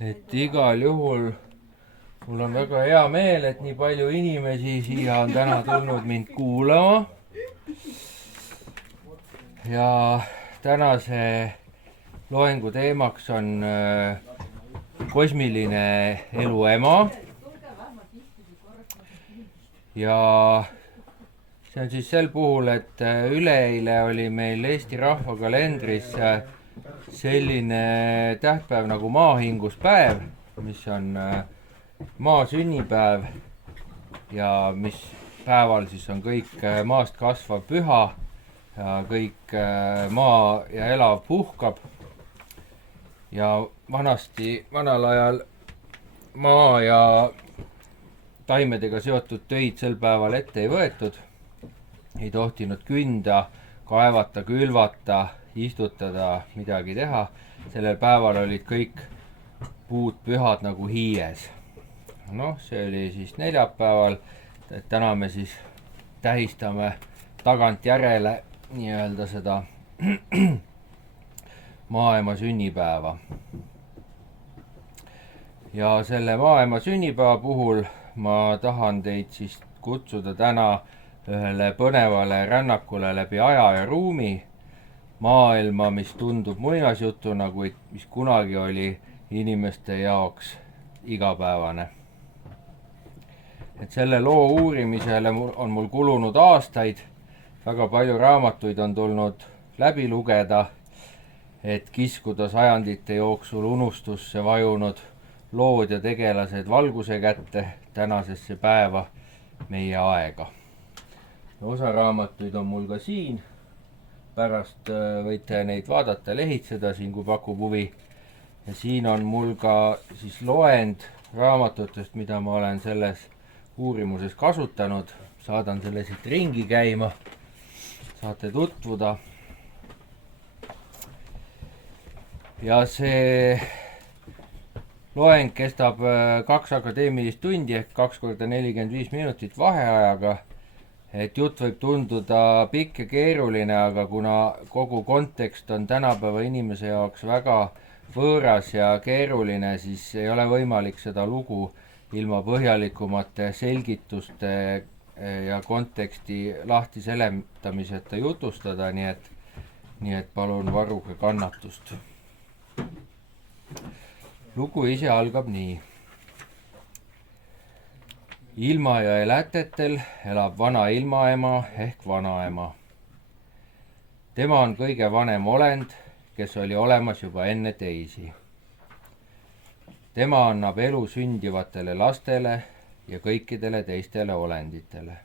et igal juhul mul on väga hea meel, et nii palju inimesi siia on täna tulnud mind kuulama. Ja tänase loengu teemaks on kosmiline eluema. Ja see on siis sel puhul, et üleeile oli meil Eesti Rahva kalendris selline tähtpäev nagu maahinguspäev, mis on maa sünnipäev ja mis päeval siis on kõik maast kasvav püha ja kõik maa ja elav puhkab. Ja vanal ajal maa ja taimedega seotud töid sel päeval ette ei võetud. Ei tohtinud künda, kaevata, külvata, istutada, midagi teha. Sellel päeval olid kõik puud pühad nagu hiies. See oli siis neljapäeval, et täna me siis tähistame tagantjärele nii-öelda seda maaema sünnipäeva. Ja selle maaema sünnipäeva puhul ma tahan teid siis kutsuda täna ühele põnevale rännakule läbi aja ja ruumi maailma, mis tundub muinasjutuna, kuid mis kunagi oli inimeste jaoks igapäevane. Et selle loo uurimisele on mul kulunud aastaid, väga palju raamatuid on tulnud läbi lugeda, et kiskuda sajandite jooksul unustusse vajunud lood ja tegelased valguse kätte tänasesse päeva meie aega. Osa raamatuid on mul ka siin, pärast võite neid vaadata, lehitseda siin, kui pakub huvi. Ja siin on mul ka siis loend raamatutest, mida ma olen selles uurimuses kasutanud. Saadan selle siit ringi käima, saate tutvuda. Ja see loeng kestab 2 akadeemilist tundi ehk 2 korda 45 minutit vaheajaga. Et jutt võib tunduda pikk ja keeruline, aga kuna kogu kontekst on tänapäeva inimese jaoks väga võõras ja keeruline, siis ei ole võimalik seda lugu ilma põhjalikumate selgituste ja konteksti lahti seletamiseta jutustada, nii et palun varuge kannatust. Lugu ise algab nii. Ilmajõe lätetel elab vana ilmaema ehk vanaema. Tema on kõige vanem olend, kes oli olemas juba enne teisi. Tema annab elu sündivatele lastele ja kõikidele teistele olenditele.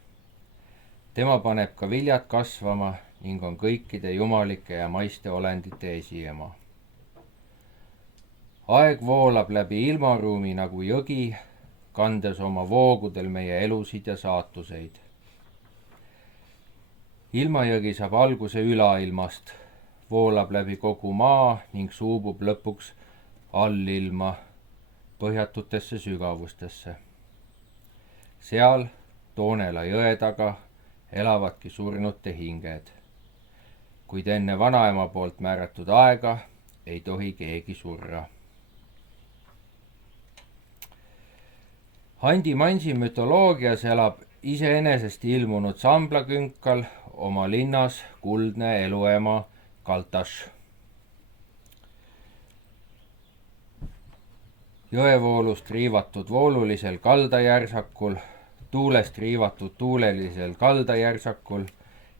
Tema paneb ka viljad kasvama ning on kõikide jumalike ja maiste olendite esiema. Aeg voolab läbi ilmaruumi nagu jõgi, kandes oma voogudel meie elusid ja saatuseid. Ilmajõgi saab alguse ülailmast, voolab läbi kogu maa ning suubub lõpuks allilma põhjatutesse sügavustesse. Seal Toonela jõe taga elavadki surnute hinged. Kuid enne vanaema poolt määratud aega ei tohi keegi surra. Handi Mansi mütoloogias elab iseenesest ilmunud samblakünkal oma linnas kuldne eluema Kaltaš. Jõevoolust riivatud voolulisel kaldajärsakul, tuulest riivatud tuulelisel kaldajärsakul,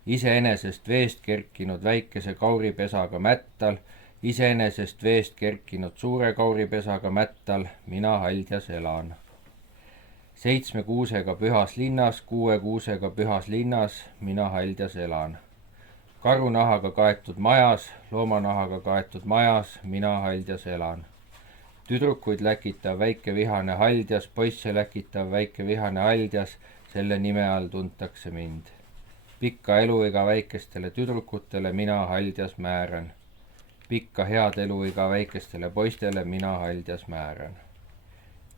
iseenesest veest kerkinud väikese kauripesaga mättal, iseenesest veest kerkinud suure kauripesaga mättal, mina Haldjas elan. 7 kuusega pühas linnas, 6 kuusega pühas linnas, mina Haldjas elan. Karunahaga kaetud majas, loomanahaga kaetud majas, mina Haldjas elan. Tüdrukuid läkitav väike vihane Haldjas, poisse läkitav väike vihane Haldjas, selle nime all tuntakse mind. Pikka eluiga väikestele tüdrukutele mina Haldjas määran. Pikka head eluiga väikestele poistele mina Haldjas määran.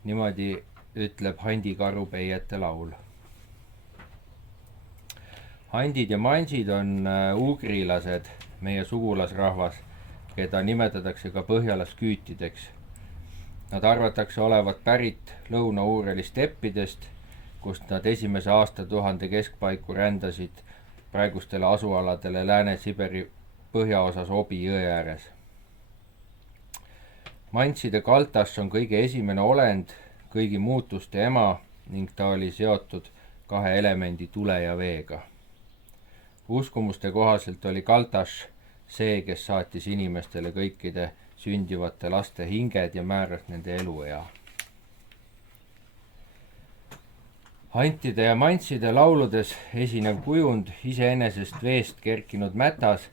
Niimoodi ütleb Handi Karupeiete laul. Handid ja mansid on ugrilased, meie sugulasrahvas, keda nimetatakse ka põhjalasküütideks. Nad arvatakse olevat pärit Lõuna-Uurali steppidest, kust nad esimese aastatuhande keskpaiku rändasid praegustele asualadele Lääne-Siberi põhjaosas Obi jõe ääres. Mantside kaltaš on kõige esimene olend, kõigi muutuste ema ning ta oli seotud kahe elemendi tule ja veega. Uskumuste kohaselt oli kaltaš see, kes saatis inimestele kõikide sündivate laste hinged ja määras nende eluea. Antide ja mantside lauludes esinev kujund iseenesest veest kerkinud mätas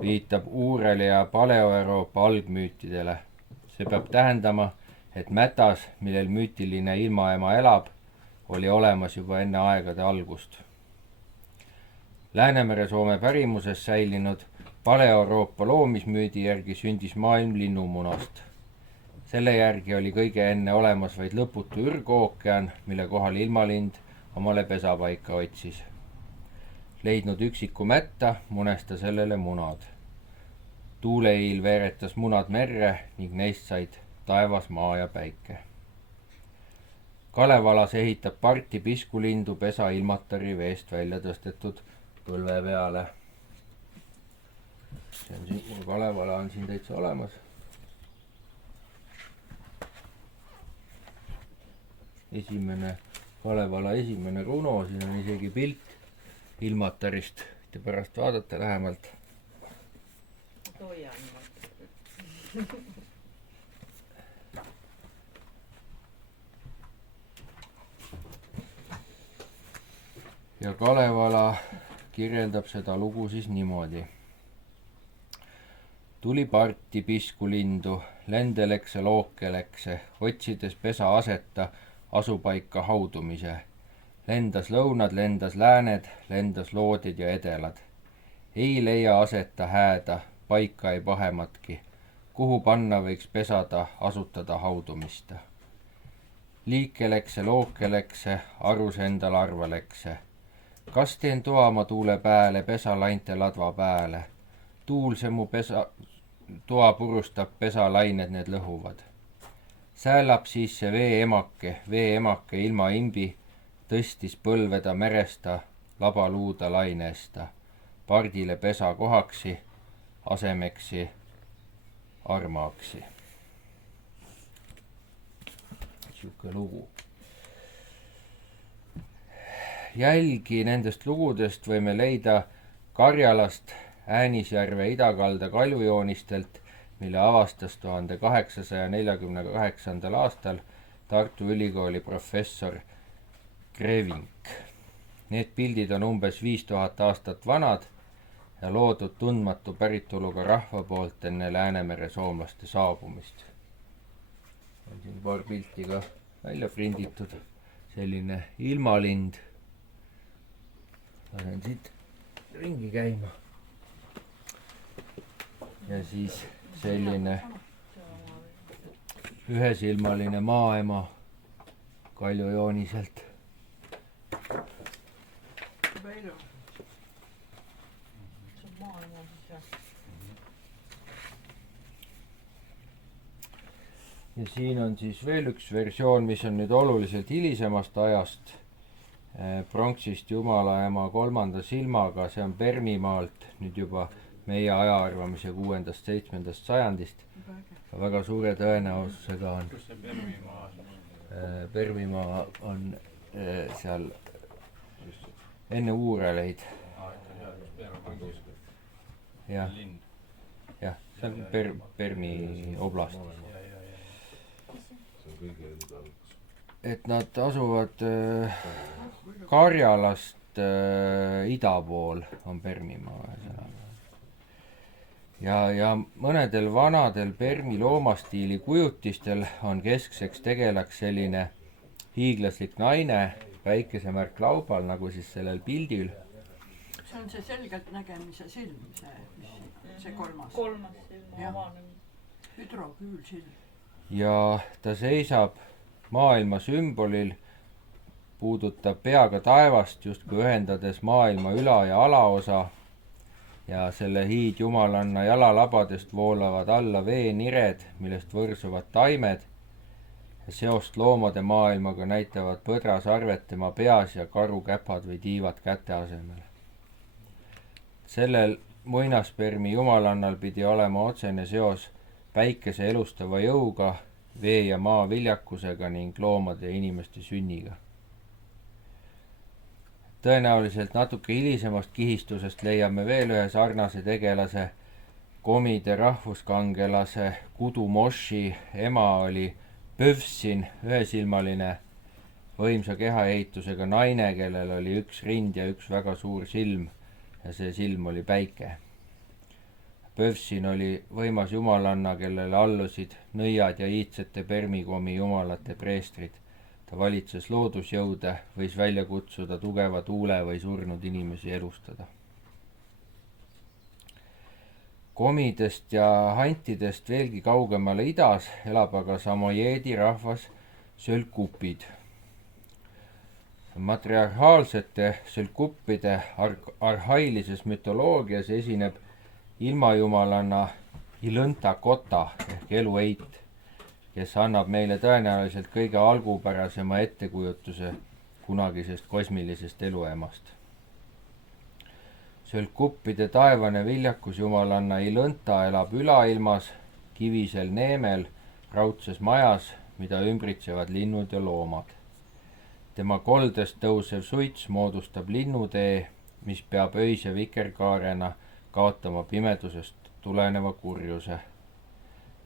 viitab Uurali ja Paleoeuroopa algmüütidele. See peab tähendama, et mätas, millel müütiline ilmaema elab, oli olemas juba enne aegade algust. Läänemere-Soome pärimuses säilinud Paleoeuroopa loomismüüdi järgi sündis maailm linnumunast. Selle järgi oli kõige enne olemas vaid lõputu ürgookean, mille kohal ilmalind omale pesapaika otsis. Leidnud üksiku mätta, munes ta sellele munad. Tuuleiil veeretas munad merre ning neist said taevas, maa ja päike. Kalevalas ehitab parti piskulindu pesa ilmatari veest välja tõstetud põlve peale. See on siin, mul Kalevala on siin täitsa olemas. Kalevala esimene runo, siin on isegi pilt ilmatarist. Võite pärast vaadata lähemalt. Ja Kalevala kirjeldab seda lugu siis niimoodi. Tuli parti piskulindu, lendelekse lookelekse, otsides pesa aseta asupaika haudumise. Lendas lõunad, lendas lääned, lendas loodid ja edelad. Ei leia aseta hääda, paika ei pahematki. Kuhu panna võiks pesada, asutada haudumista. Liikelekse, lookelekse, arus endal arvalekse. Kas teen toa ma tuule pääle, pesa lainte ladva pääle? Tuul see mu toa purustab, pesa lained need lõhuvad. Säälab siis see vee-emake ilma imbi, tõstis põlveda meresta, laba luuda laineesta, pardile pesa kohaksi, asemeksi, armaaksi. Siuke lugu. Jälgi nendest lugudest võime leida Karjalast Äänisjärve idakalda kaljujoonistelt, mille avastas 1848. aastal Tartu Ülikooli professor Krevink. Need pildid on umbes 5000 aastat vanad ja loodud tundmatu päritoluga rahva poolt enne Läänemere soomlaste saabumist. On siin paar pilti ka välja prinditud. Selline ilmalind. Lasen siit ringi käima. Ja siis selline ühesilmaline maaema kaljujooniselt. Ja siin on siis veel üks versioon, mis on nüüd oluliselt hilisemast ajast, pronksist Jumalaema 3. silmaga, see on Permimaalt, nüüd juba meie ajaarvamise 6.–7. sajandist. Väga suure tõenäosusega on. Kus see Permimaa on? Permimaa on seal enne Uuraleid. Jah, see on Permi oblast. Et nad asuvad Karjalast ida pool on Permimaa. Ja mõnedel vanadel Permi loomastiili kujutistel on keskseks tegelaks selline hiiglaslik naine päikesemärk laubal, nagu siis sellel pildil. See on see selgelt nägemise silm, see kolmas. Kolmas silm, avanemine. Hüdroküülsilm. Ja ta seisab maailma sümbolil, puudutab peaga taevast justkui ühendades maailma üla- ja alaosa ja selle hiidjumalanna jalalabadest voolavad alla veenired, millest võrsuvad taimed seost loomade maailmaga näitavad põdrasarved tema peas ja karukäpad või tiivad käte asemel. Sellel muinaspermi jumalannal pidi olema otsene seos päikese elustava jõuga, vee ja maa viljakusega ning loomade ja inimeste sünniga. Tõenäoliselt natuke hilisemast kihistusest leiame veel ühe sarnase tegelase. Komide rahvuskangelase Kudu Moshi ema oli Pövsin, ühesilmaline, võimsa kehaehitusega naine, kellel oli üks rind ja üks väga suur silm ja see silm oli päike. Pövsin oli võimas jumalanna, kellele allusid nõiad ja iidsete permikomi jumalate preestrid. Ta valitses loodusjõude, võis välja kutsuda tugeva tuule või surnud inimesi elustada. Komidest ja hantidest veelgi kaugemale idas elab aga samojeedi rahvas sölkupid. Matriarhaalsete sölkuppide arhailises mütoloogias esineb ilmajumalanna Ilõnta Kota ehk elueit, kes annab meile tõenäoliselt kõige algupärasema ettekujutuse kunagisest kosmilisest eluemast. Sölkuppide taevane viljakus jumalanna Ilõnta elab ülailmas, kivisel neemel, raudses majas, mida ümbritsevad linnud ja loomad. Tema koldest tõusev suits moodustab linnutee, mis peab öise vikerkaarena kaotama pimedusest tuleneva kurjuse.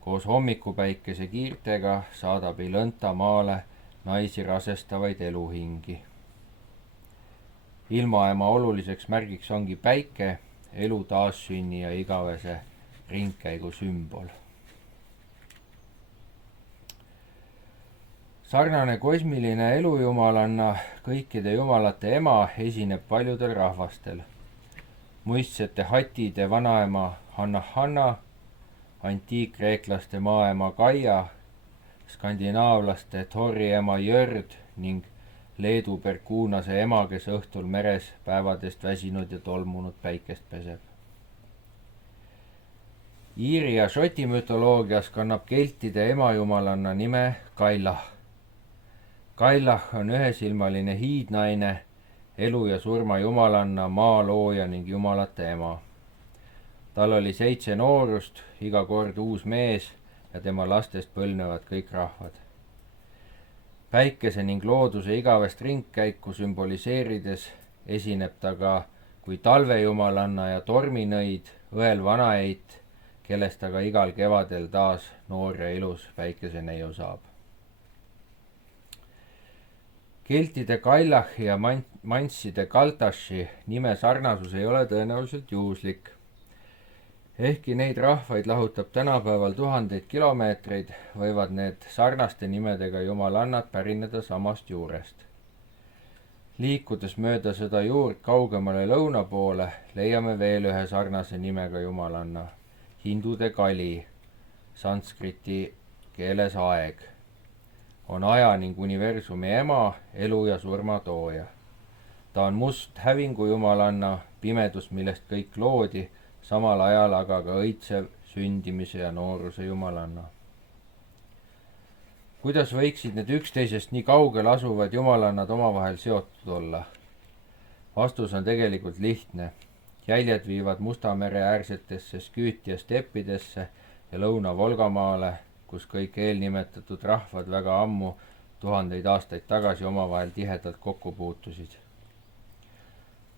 Koos hommikupäikese kiirtega saadab Ilõnta maale naisi rasestavaid eluhingi. Ilmaema oluliseks märgiks ongi päike, elu taassünni ja igavese ringkäigu sümbol. Sarnane kosmiline elujumalanna, kõikide jumalate ema, esineb paljudel rahvastel. Muistsete hatide vanaema Hanna, antiikkreeklaste maaema Gaia, skandinaavlaste Thori ema Jörd ning Leedu Perkuunase ema, kes õhtul meres päevadest väsinud ja tolmunud päikest peseb. Iiri ja Šoti mütoloogias kannab keltide emajumalanna nime Kailah. Kailah on ühesilmaline hiidnaine, elu ja surma jumalanna, maa looja ning jumalate ema. Tal oli 7 noorust, iga kord uus mees ja tema lastest põlvnevad kõik rahvad. Päikese ning looduse igavest ringkäiku sümboliseerides esineb ta ka kui talvejumalanna ja torminõid, õel vanaeit, kellest aga igal kevadel taas noor ja ilus päikeseneiu saab. Keltide Kailahi ja mansside Kaltaši nime sarnasus ei ole tõenäoliselt juhuslik. Ehkki neid rahvaid lahutab tänapäeval tuhandeid kilomeetreid, võivad need sarnaste nimedega jumalannad pärineda samast juurest. Liikudes mööda seda juurt kaugemale lõuna poole, leiame veel ühe sarnase nimega jumalanna, hindude Kali, sanskriti keeles aeg. On aja ning universumi ema, elu ja surma tooja. Ta on must hävingu jumalanna, pimedus, millest kõik loodi, samal ajal aga ka õitsev sündimise ja nooruse jumalanna. Kuidas võiksid need üksteisest nii kaugel asuvad jumalannad omavahel seotud olla? Vastus on tegelikult lihtne. Jäljed viivad Musta mere äärsetesse Sküütia steppidesse ja Lõuna-Volgamaale, kus kõik eelnimetatud rahvad väga ammu, tuhandeid aastaid tagasi omavahel tihedalt kokku puutusid.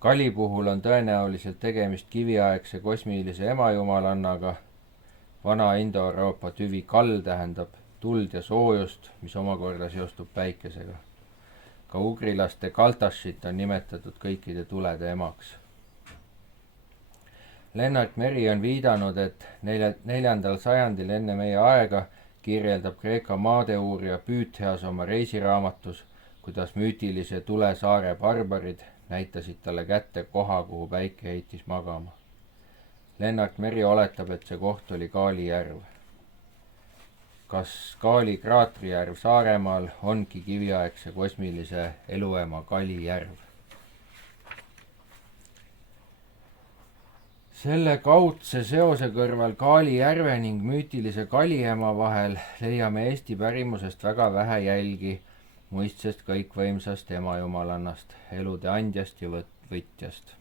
Kali puhul on tõenäoliselt tegemist kiviaegse kosmilise emajumalannaga. Vana Indo-Euroopa tüvi Kal tähendab tuld ja soojust, mis omakorda seostub päikesega. Ka ugrilaste Kaltašit on nimetatud kõikide tulede emaks. Lennart Meri on viidanud, et 4. sajandil enne meie aega kirjeldab Kreeka maadeuurija Püütheas oma reisiraamatus, kuidas müütilise tulesaare barbarid näitasid talle kätte koha, kuhu päike heitis magama. Lennart Meri oletab, et see koht oli Kaali järv. Kas Kaali kraatrijärv Saaremaal ongi kiviaegse kosmilise eluema Kali järv? selle kaudse seose kõrval Kaali järve ning müütilise Kaliema vahel leiame Eesti pärimusest väga vähe jälgi muistsest kõikvõimsast emajumalannast, elude andjast ja võtjast.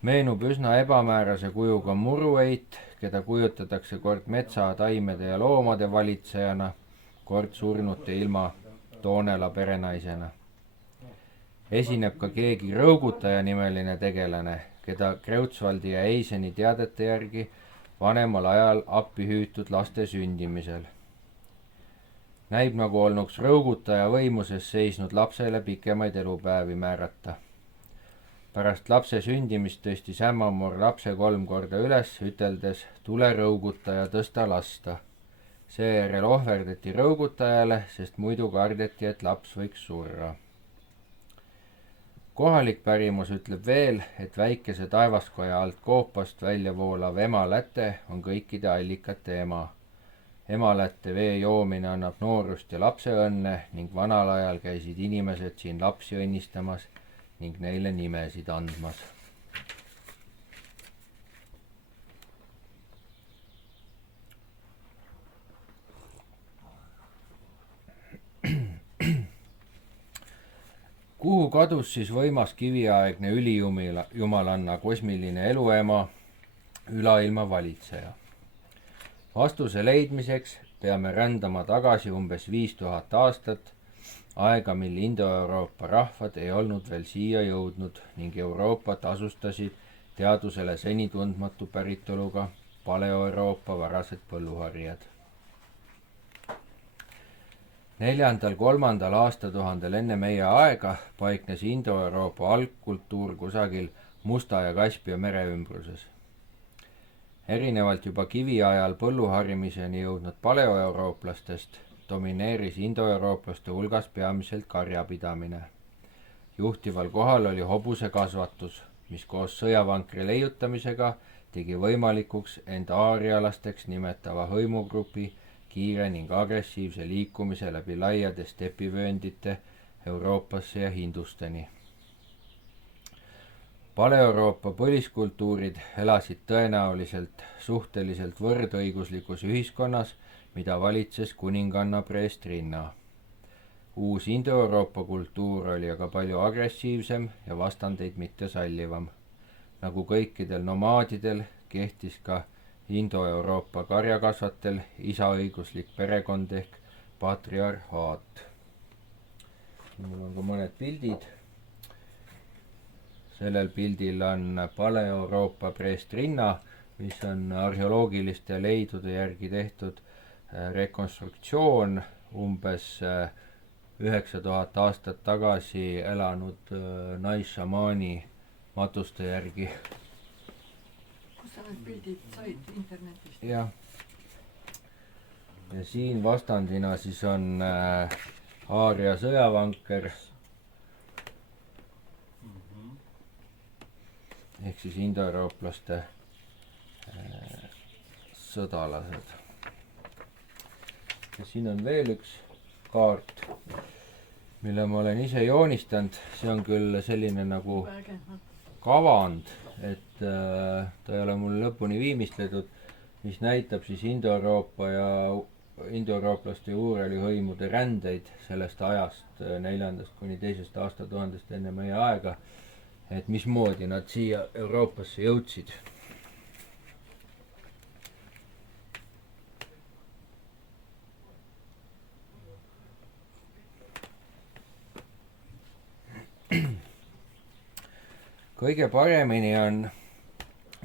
Meenub üsna ebamäärase kujuga Murueit, keda kujutatakse kord metsa, taimede ja loomade valitsejana, kord surnute ilma Toonela perenaisena. Esineb ka keegi Rõugutaja nimeline tegelane, keda Kreutzwaldi ja Eiseni teadete järgi vanemal ajal appi hüütud laste sündimisel. Näib nagu olnuks Rõugutaja võimuses seisnud lapsele pikemaid elupäevi määrata. Pärast lapse sündimist tõstis ämmamoor lapse 3 korda üles, üteldes tule Rõugutaja, tõsta lasta. Seejärel ohverdati Rõugutajale, sest muidu kardeti, et laps võiks surra. Kohalik pärimus ütleb veel, et väikese taevaskoja alt koopast välja voolav emaläte on kõikide allikate ema. Emalätte vee joomine annab noorust ja lapseõnne ning vanal ajal käisid inimesed siin lapsi õnnistamas ning neile nimesid andmas. Kuhu kadus siis võimas kiviaegne ülijumalanna kosmiline eluema, ülailma valitseja? Vastuse leidmiseks peame rändama tagasi umbes 5000 aastat, aega, mil Indo-Euroopa rahvad ei olnud veel siia jõudnud ning Euroopat asustasid teadusele seni tundmatu päritoluga Paleo-Euroopa varased põlluharjad. 4.–3. aastatuhandel enne meie aega paiknes Indo-Euroopa algkultuur kusagil Musta ja Kaspia mere ümbruses. Erinevalt juba kiviajal põlluharimiseni jõudnud paleoeurooplastest domineeris indoeurooplaste hulgas peamiselt karjapidamine. Juhtival kohal oli hobusekasvatus, mis koos sõjavankri leiutamisega tegi võimalikuks end aarialasteks nimetava hõimugrupi kiire ning agressiivse liikumise läbi laiade stepivööndite Euroopasse ja Hindustani. Pale-Euroopa põliskultuurid elasid tõenäoliselt suhteliselt võrdõiguslikus ühiskonnas, mida valitses kuninganna Preestrinna. Uus Indo-Euroopa kultuur oli aga palju agressiivsem ja vastandeid mitte sallivam. Nagu kõikidel nomaadidel kehtis ka Indo-Euroopa karjakasvatel isaõiguslik perekond ehk patriarhaat. Mul on ka mõned pildid. Sellel pildil on Pale-Euroopa Preestrinna, mis on arheoloogiliste leidude järgi tehtud rekonstruktsioon umbes 9000 aastat tagasi elanud naisšamaani matuste järgi. Kus sa need pildid said internetist? Jah. Ja siin vastandina siis on Aaria sõjavanker ehk siis indoeurooplaste sõdalased. Ja siin on veel üks kaart, mille ma olen ise joonistanud. See on küll selline nagu kavand, et ta ei ole mul lõpuni viimistletud, mis näitab siis Indo-Euroopa ja indoeurooplaste ja Uurali hõimude rändeid sellest ajast 4. kuni 2. aastatuhandest enne meie aega, et mismoodi nad siia Euroopasse jõudsid. Kõige paremini on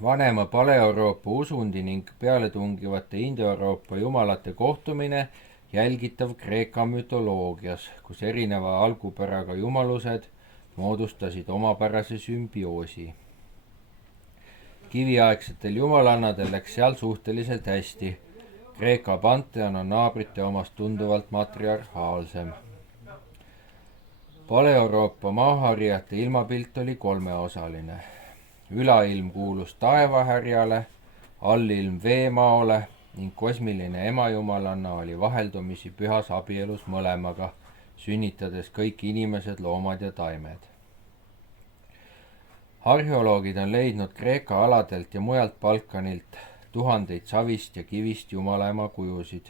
vanema Pale-Euroopa usundi ning pealetungivate Indo-Euroopa jumalate kohtumine jälgitav Kreeka mütoloogias, kus erineva algupäraga jumalused moodustasid omapärase sümbioosi. Kiviaegsetel jumalannadel läks seal suhteliselt hästi. Kreeka panteon on naabrite omast tunduvalt matriarhaalsem. Pale-Euroopa maaharijate ilmapilt oli kolmeosaline. Ülailm kuulus taevahärjale, allilm veemaole ning kosmiline emajumalanna oli vaheldumisi pühas abielus mõlemaga, sünnitades kõik inimesed, loomad ja taimed. arheoloogid on leidnud Kreeka aladelt ja mujalt Balkanilt tuhandeid savist ja kivist jumalaema kujusid.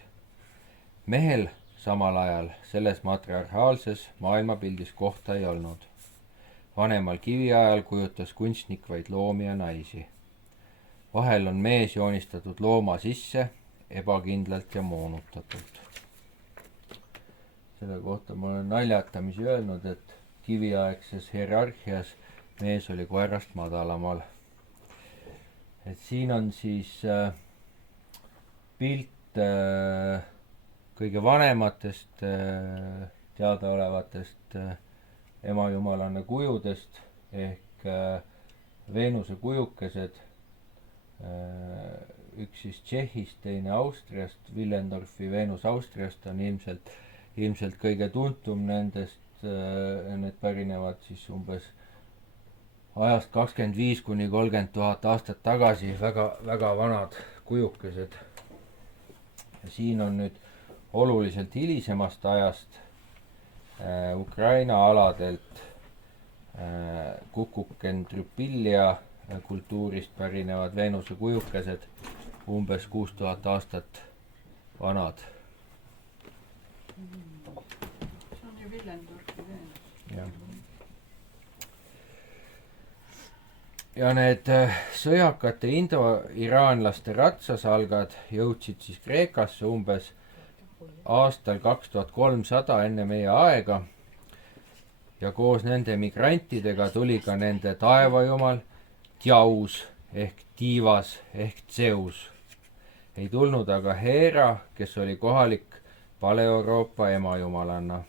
Mehel samal ajal selles matriarhaalses maailmapildis kohta ei olnud. Vanemal kiviajal kujutas kunstnik vaid loomi ja naisi. Vahel on mees joonistatud looma sisse ebakindlalt ja moonutatult. Selle kohta ma olen naljatamisi öelnud, et kiviaegses hierarhias mees oli koerast madalamal. Et siin on siis pilt kõige vanematest teadaolevatest emajumalanna kujudest ehk Veenuse kujukesed, üks siis Tšehhist, teine Austriast. Willendorfi Veenus Austriast on ilmselt kõige tuntum nendest. Need pärinevad siis umbes ajast 25 kuni 30 000 aastat tagasi, väga vanad kujukesed. Ja siin on nüüd oluliselt hilisemast ajast Ukraina aladelt Kukuken Trypilja kultuurist pärinevad Veenuse kujukesed, umbes 6000 aastat vanad. See on ju Willendorfi Veenus. Ja need sõjakate indo-iraanlaste ratsasalgad jõudsid siis Kreekasse umbes aastal 2300 enne meie aega. Ja koos nende migrantidega tuli ka nende taevajumal Tjaus ehk Tiivas ehk Zeus. Ei tulnud aga Hera, kes oli kohalik Pale-Euroopa emajumalanna.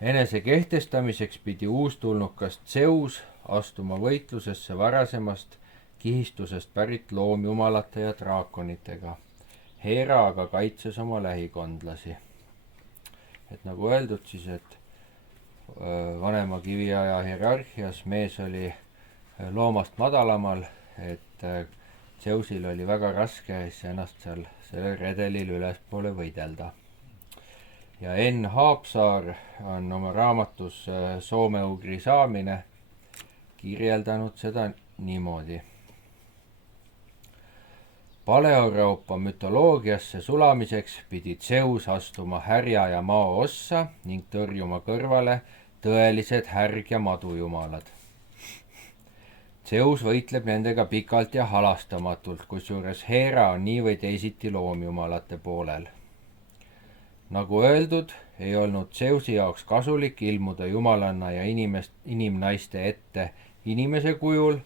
Enese kehtestamiseks pidi uustulnukas Zeus astuma võitlusesse varasemast kihistusest pärit loomjumalate ja draakonitega. Hera aga kaitses oma lähikondlasi. Et nagu öeldud siis, et vanema kiviaja hierarhias mees oli loomast madalamal, et Zeusil oli väga raske ennast seal sellel redelil ülespoole võidelda. Ja Enn Haapsaar on oma raamatus Soome-Ugri saamine kirjeldanud seda niimoodi. Pale-Euroopa mütoloogiasse sulamiseks pidi Zeus astuma härja ja mao ossa ning tõrjuma kõrvale tõelised härg- ja madujumalad. Zeus võitleb nendega pikalt ja halastamatult, kusjuures Hera on nii või teisiti loomjumalate poolel. Nagu öeldud, ei olnud Zeusi jaoks kasulik ilmuda jumalanna ja inimnaiste ette inimese kujul,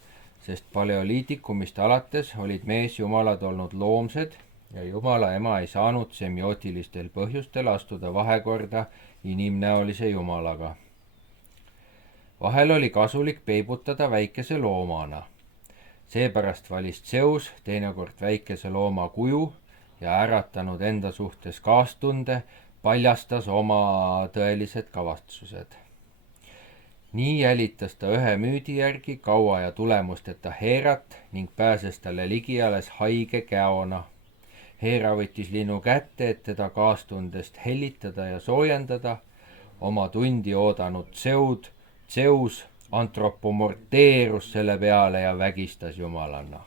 sest paleoliitikumist alates olid meesjumalad olnud loomsed ja jumala ema ei saanud semiootilistel põhjustel astuda vahekorda inimnäolise jumalaga. Vahel oli kasulik peibutada väikese loomana. Seepärast valis Zeus teinekord väikese looma kuju ja äratanud enda suhtes kaastunde, paljastas oma tõelised kavatsused. Nii jälitas ta ühe müüdi järgi kaua ja tulemusteta Herat ning pääses talle ligi alles haige käona. Hera võttis linnu kätte, et teda kaastundest hellitada ja soojendada. Oma tundi oodanud Zeus antropomorteerus selle peale ja vägistas jumalanna.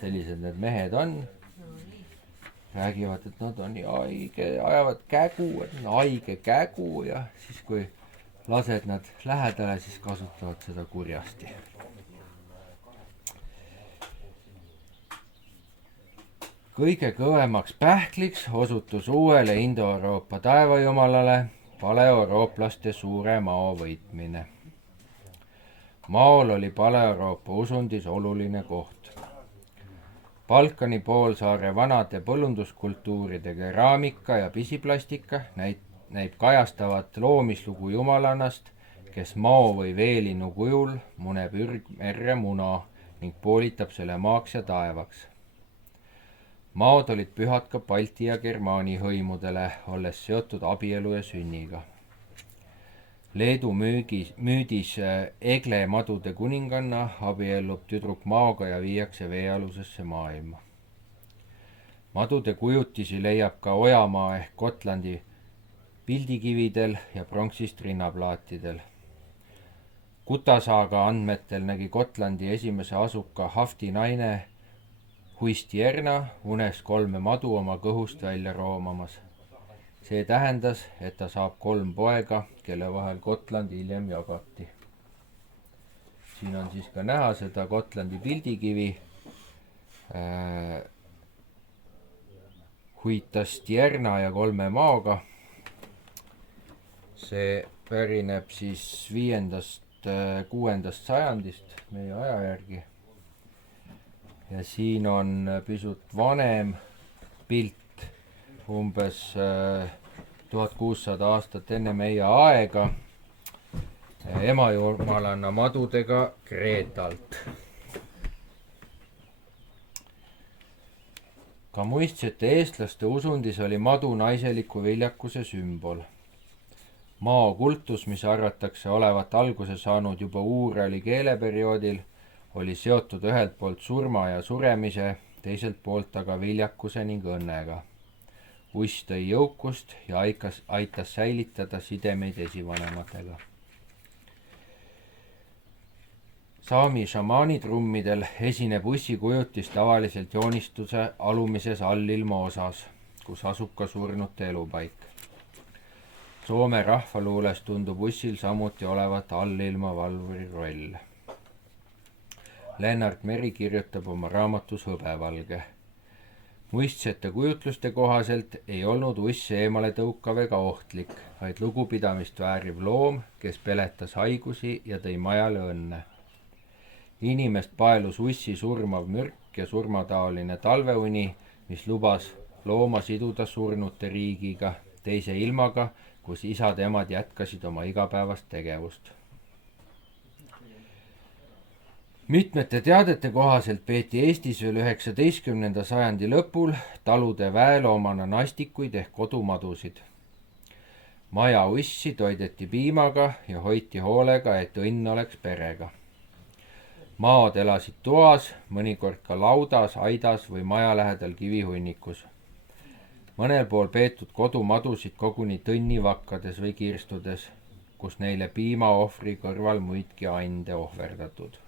Sellised need mehed on. Räägivad, et nad on nii haige, ajavad kägu, et on haige kägu ja siis kui lased nad lähedale, siis kasutavad seda kurjasti. Kõige kõvemaks pähkliks osutus uuele Indo-Euroopa taevajumalale paleeurooplaste suure mao võitmine. Maol oli Pale-Euroopa usundis oluline koht. Balkani poolsaare vanade põllunduskultuuride keraamika ja pisiplastika näib kajastavat loomislugu jumalannast, kes mao või veelinnu kujul muneb ürgmerre muna ning poolitab selle maaks ja taevaks. Maod olid pühad ka Balti ja Germaani hõimudele, olles seotud abielu ja sünniga. Leedu müüdis Egle madude kuninganna abiellub tüdruk maoga ja viiakse veealusesse maailma. Madude kujutisi leiab ka Ojamaa ehk Gotlandi pildikividel ja pronksist rinnaplaatidel. Kutasaaga andmetel nägi Gotlandi esimese asuka Hafti naine Huistierna unes 3 madu oma kõhust välja roomamas. See tähendas, et ta saab 3 poega, kelle vahel Gotland hiljem jagati. Siin on siis ka näha seda Gotlandi pildikivi. Huitastierna ja 3 maaga. See pärineb siis 5.–6. sajandist meie aja järgi. Ja siin on pisut vanem pilt, umbes 1600 aastat enne meie aega, Emajumalanna madudega Kreetalt. Ka muistsete eestlaste usundis oli madu naiseliku viljakuse sümbol. Maokultus, mis arvatakse olevat alguse saanud juba uurali keeleperioodil, oli seotud ühelt poolt surma ja suremise, teiselt poolt aga viljakuse ning õnnega. Uss tõi jõukust ja aitas säilitada sidemeid esivanematega. Saami šamaanitrummidel esineb ussi kujutis tavaliselt joonistuse alumises allilma osas, kus asub ka surnute elupaik. Soome rahvaluules tundub ussil samuti olevat allilma valvuri roll. Lennart Meri kirjutab oma raamatus Hõbevalge. Muistsete kujutluste kohaselt ei olnud uss eemale tõukav ega ohtlik, vaid lugupidamist vääriv loom, kes peletas haigusi ja tõi majale õnne. Inimest paelus ussi surmav mürk ja surmataoline talveuni, mis lubas looma siduda surnute riigiga, teise ilmaga, kus isad-emad jätkasid oma igapäevast tegevust. Mitmete teadete kohaselt peeti Eestis veel 19. sajandi lõpul talude väeloomana nastikuid ehk kodumadusid. Maja ussi toideti piimaga ja hoiti hoolega, et õnn oleks perega. Maod elasid toas, mõnikord ka laudas, aidas või maja lähedal kivihunnikus. Mõnel pool peetud kodumadusid koguni tõnnivakkades või kirstudes, kus neile piimaohvri kõrval muidki ande ohverdatud.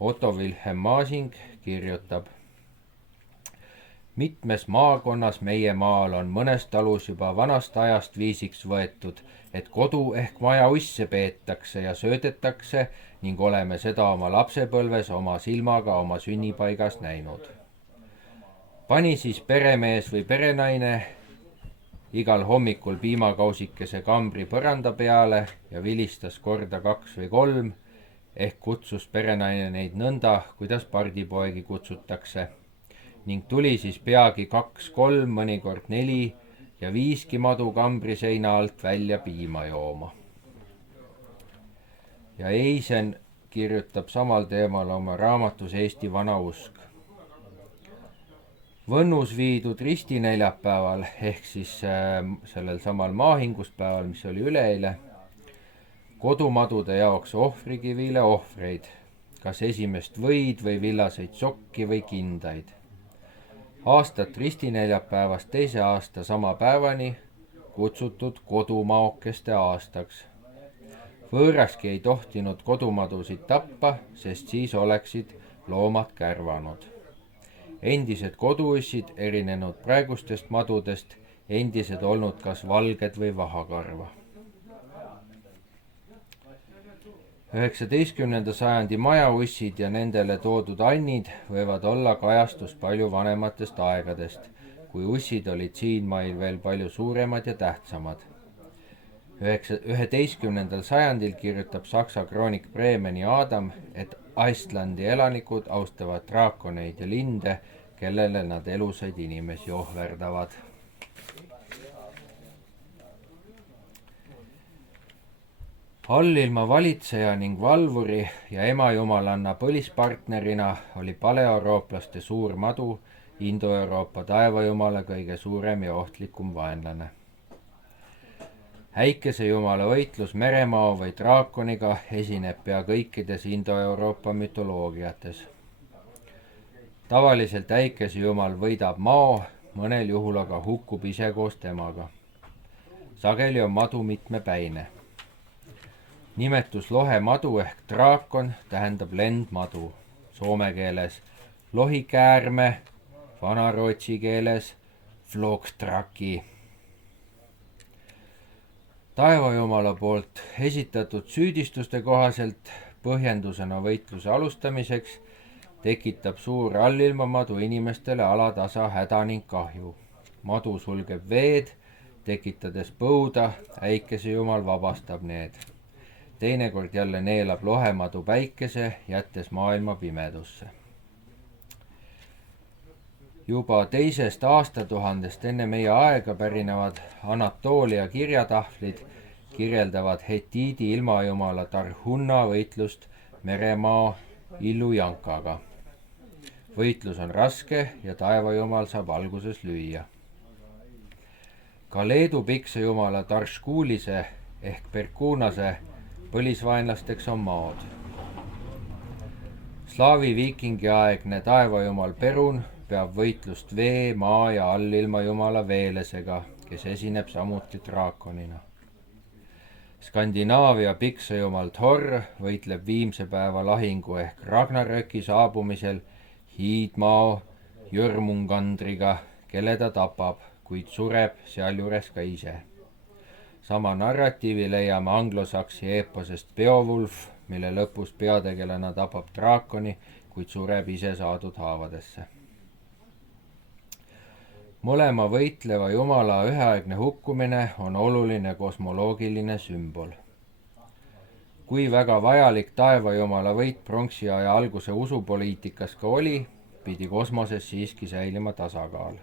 Otto Wilhelm Masing kirjutab: mitmes maakonnas meie maal on mõnes talus juba vanast ajast viisiks võetud, et kodu ehk maja usse peetakse ja söödetakse ning oleme seda oma lapsepõlves oma silmaga oma sünnipaigas näinud. Pani siis peremees või perenaine igal hommikul piimakausikese kambri põranda peale ja vilistas korda 2 või 3, ehk kutsus perenaine neid nõnda, kuidas pardipoegi kutsutakse, ning tuli siis peagi 2, 3, mõnikord 4 ja 5 madu kambri seina alt välja piima jooma. Ja Eisen kirjutab samal teemal oma raamatus Eesti vana usk. Võnnus viidud ristineljapäeval ehk siis sellel samal maahinguspäeval, mis oli üleeile, kodumadude jaoks ohvrikivile ohvreid, kas esimest võid või villaseid sokki või kindaid. Aastat ristineljapäevast 2. aasta sama päevani kutsutud kodumaokeste aastaks. Võõraski ei tohtinud kodumadusid tappa, sest siis oleksid loomad kärvanud. Endised koduussid erinenud praegustest madudest, endised olnud kas valged või vahakarva. 19. sajandi majaussid ja nendele toodud annid võivad olla kajastus palju vanematest aegadest, kui ussid olid siinmail veel palju suuremad ja tähtsamad. 11. sajandil kirjutab Saksa kroonik Bremeni Adam, et Islandi elanikud austavad draakoneid ja linde, kellele nad elusaid inimesi ohverdavad. Allilma valitseja ning valvuri ja emajumalanna põlispartnerina oli paleeurooplaste suur madu Indo-Euroopa taevajumala kõige suurem ja ohtlikum vaenlane. Äikesejumala võitlus meremao või draakoniga esineb pea kõikides Indo-Euroopa mütoloogiates. Tavaliselt äikesejumal võidab mao, mõnel juhul aga hukkub ise koos temaga. Sageli on madu mitmepäine. nimetus lohemadu ehk draakon tähendab lendmadu, soome keeles lohikäärme, vanarootsi keeles floktraki. Taevajumala poolt esitatud süüdistuste kohaselt põhjendusena võitluse alustamiseks tekitab suur allilmamadu inimestele alatasa häda ning kahju. Madu sulgeb veed, tekitades põuda, äikesejumal vabastab need. Teinekord jälle neelab lohemadu päikese, jättes maailma pimedusse. Juba 2. aastatuhandest enne meie aega pärinevad Anatoolia kirjatahvlid kirjeldavad hetiidi ilmajumala Tarhunna võitlust meremaa Illujankaga. Võitlus on raske ja taevajumal saab alguses lüüa. Ka Leedu piksejumala Tarškuulise ehk Perkunase põlisvaenlasteks on maod. Slaavi viikingiaegne taevajumal Perun peab võitlust vee, maa ja allilmajumala Veelesega, kes esineb samuti draakonina. Skandinaavia piksejumal Thor võitleb viimse päeva lahingu ehk Ragnaröki saabumisel Hiidmao Jörmungandriga, kelle ta tapab, kuid sureb sealjuures ka ise. Sama narratiivi leiame anglosaksi eeposest Beowulf, mille lõpus peategelane tapab draakoni, kuid sureb ise saadud haavadesse. Mõlema võitleva jumala üheaegne hukkumine on oluline kosmoloogiline sümbol. Kui väga vajalik taevajumala võit pronksiaja alguse usupoliitikas ka oli, pidi kosmoses siiski säilima tasakaal.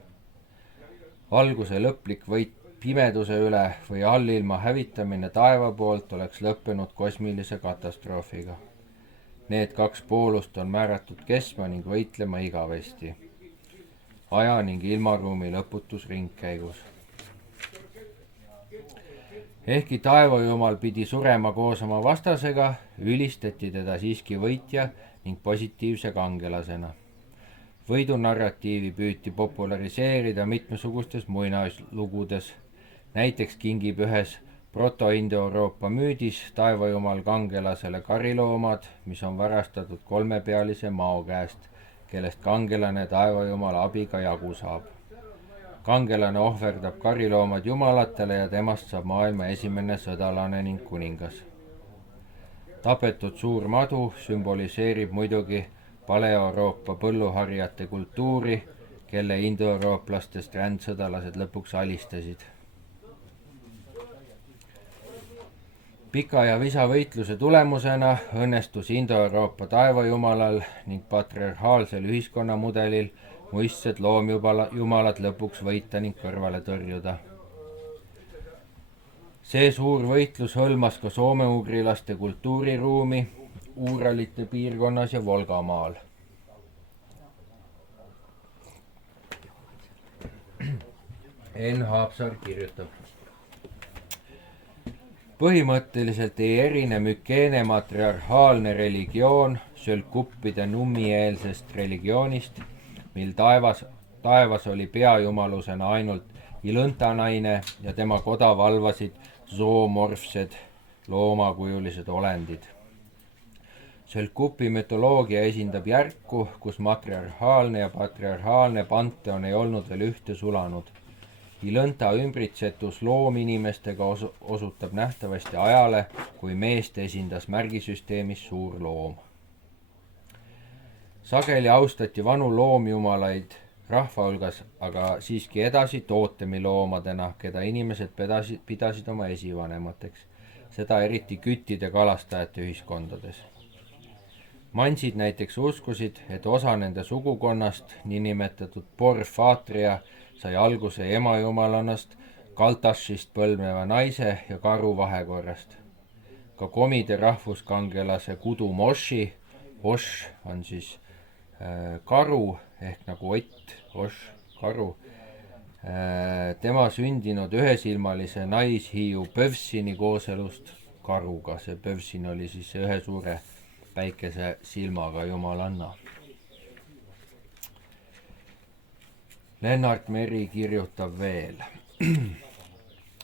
Alguse lõplik võit pimeduse üle või allilma hävitamine taeva poolt oleks lõppenud kosmilise katastroofiga. Need 2 poolust on määratud kestma ning võitlema igavesti. Aja ning ilmaruumi lõputus ringkäigus. Ehkki taevajumal pidi surema koos oma vastasega, ülistati teda siiski võitja ning positiivse kangelasena. Võidunarratiivi püüti populariseerida mitmesugustes muinaislugudes. Näiteks kingib ühes proto-Indo-Euroopa müüdis taevajumal kangelasele kariloomad, mis on varastatud 3-pealise mao käest, kellest kangelane taevajumala abiga jagu saab. Kangelane ohverdab kariloomad jumalatele ja temast saab maailma esimene sõdalane ning kuningas. Tapetud suur madu sümboliseerib muidugi Pale-Euroopa põlluharjate kultuuri, kelle indoeurooplastest rändsõdalased lõpuks alistasid. Pika ja visa võitluse tulemusena õnnestus Indo-Euroopa taevajumalal ning patriarhaalsel ühiskonnamudelil muistsed loomjumalad lõpuks võita ning kõrvale tõrjuda. See suur võitlus hõlmas ka soome-ugrilaste kultuuriruumi Uuralite piirkonnas ja Volgamaal. Enn Haapsaar kirjutab. Põhimõtteliselt ei erine Mykeene matriarhaalne religioon Sölkuppide nummieelsest religioonist, mil taevas oli peajumalusena ainult Ilõntanaine ja tema koda valvasid zoomorfsed loomakujulised olendid. Sölkupi mütoloogia esindab järku, kus matriarhaalne ja patriarhaalne panteon ei olnud veel ühte sulanud. Ilõnta ümbritsetus loominimestega osutab nähtavasti ajale, kui meest esindas märgisüsteemis suur loom. Sageli austati vanu loomjumalaid rahva hulgas, aga siiski edasi tootemiloomadena, keda inimesed pidasid oma esivanemateks, seda eriti küttide kalastajate ühiskondades. Mansid näiteks uskusid, et osa nende sugukonnast, niinimetatud Porfatria, sai alguse emajumalannast, Kaltashist põlvneva naise ja karu vahekorrast. Ka komide rahvuskangelase Kudu Moshi, Osh on siis karu ehk nagu ott, Osh, karu, tema sündinud ühesilmalise naishiiu Pövsini kooselust karuga. See Pövsin oli siis see ühe suure päikese silmaga jumalanna. Lennart Meri kirjutab veel.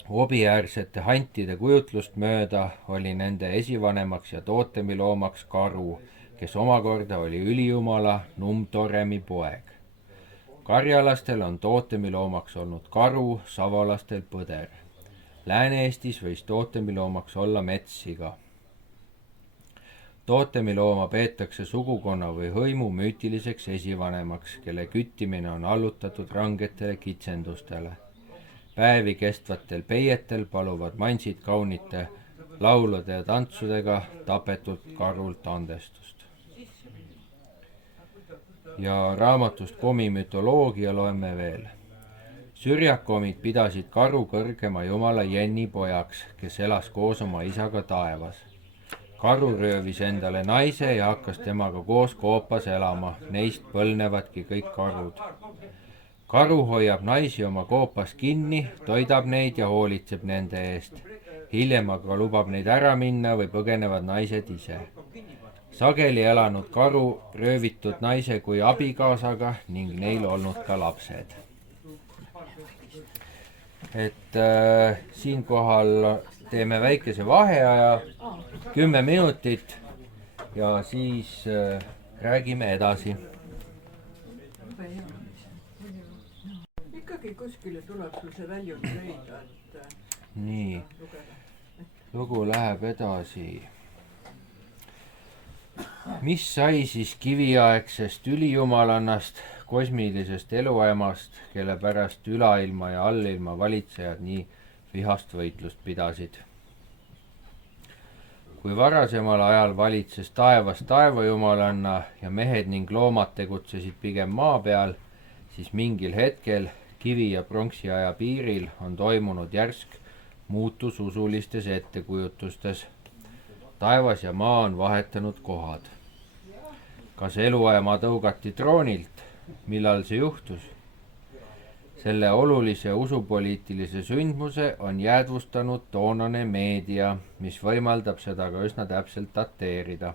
Obiäärsete hantide kujutlust mööda oli nende esivanemaks ja tootemiloomaks karu, kes omakorda oli ülijumala Numtoremi poeg. Karjalastel on tootemiloomaks olnud karu, savolastel põder. Lääne-Eestis võis tootemiloomaks olla metssiga. Tootemilooma peetakse sugukonna või hõimu müütiliseks esivanemaks, kelle küttimine on allutatud rangetele kitsendustele. Päevi kestvatel peietel paluvad mansid kaunite laulude ja tantsudega tapetult karult andestust. Ja raamatust Komi mütoloogia loeme veel. Sürjakomid pidasid karu kõrgema jumala Jenni pojaks, kes elas koos oma isaga taevas. Karu röövis endale naise ja hakkas temaga koos koopas elama, neist põlnevadki kõik karud. Karu hoiab naisi oma koopas kinni, toidab neid ja hoolitseb nende eest. Hiljem aga lubab neid ära minna või põgenevad naised ise. Sageli elanud karu röövitud naise kui abikaasaga ning neil olnud ka lapsed. Siinkohal teeme väikese vaheaja, 10 minutit ja siis räägime edasi. Ikkagi kuskile tuleb sul see väljund leida, et nii, lugu läheb edasi. Mis sai siis kiviaegsest ülijumalannast, kosmilisest eluemast, kelle pärast ülailma ja allilma valitsejad nii vihast võitlust pidasid? Kui varasemal ajal valitses taevas taevajumalanna ja mehed ning loomad tegutsesid pigem maa peal, siis mingil hetkel kivi- ja pronksiaja piiril on toimunud järsk muutus usulistes ettekujutustes. Taevas ja maa on vahetanud kohad. Kas eluema tõugati troonilt? Millal see juhtus? Selle olulise usupoliitilise sündmuse on jäädvustanud toonane meedia, mis võimaldab seda ka üsna täpselt dateerida.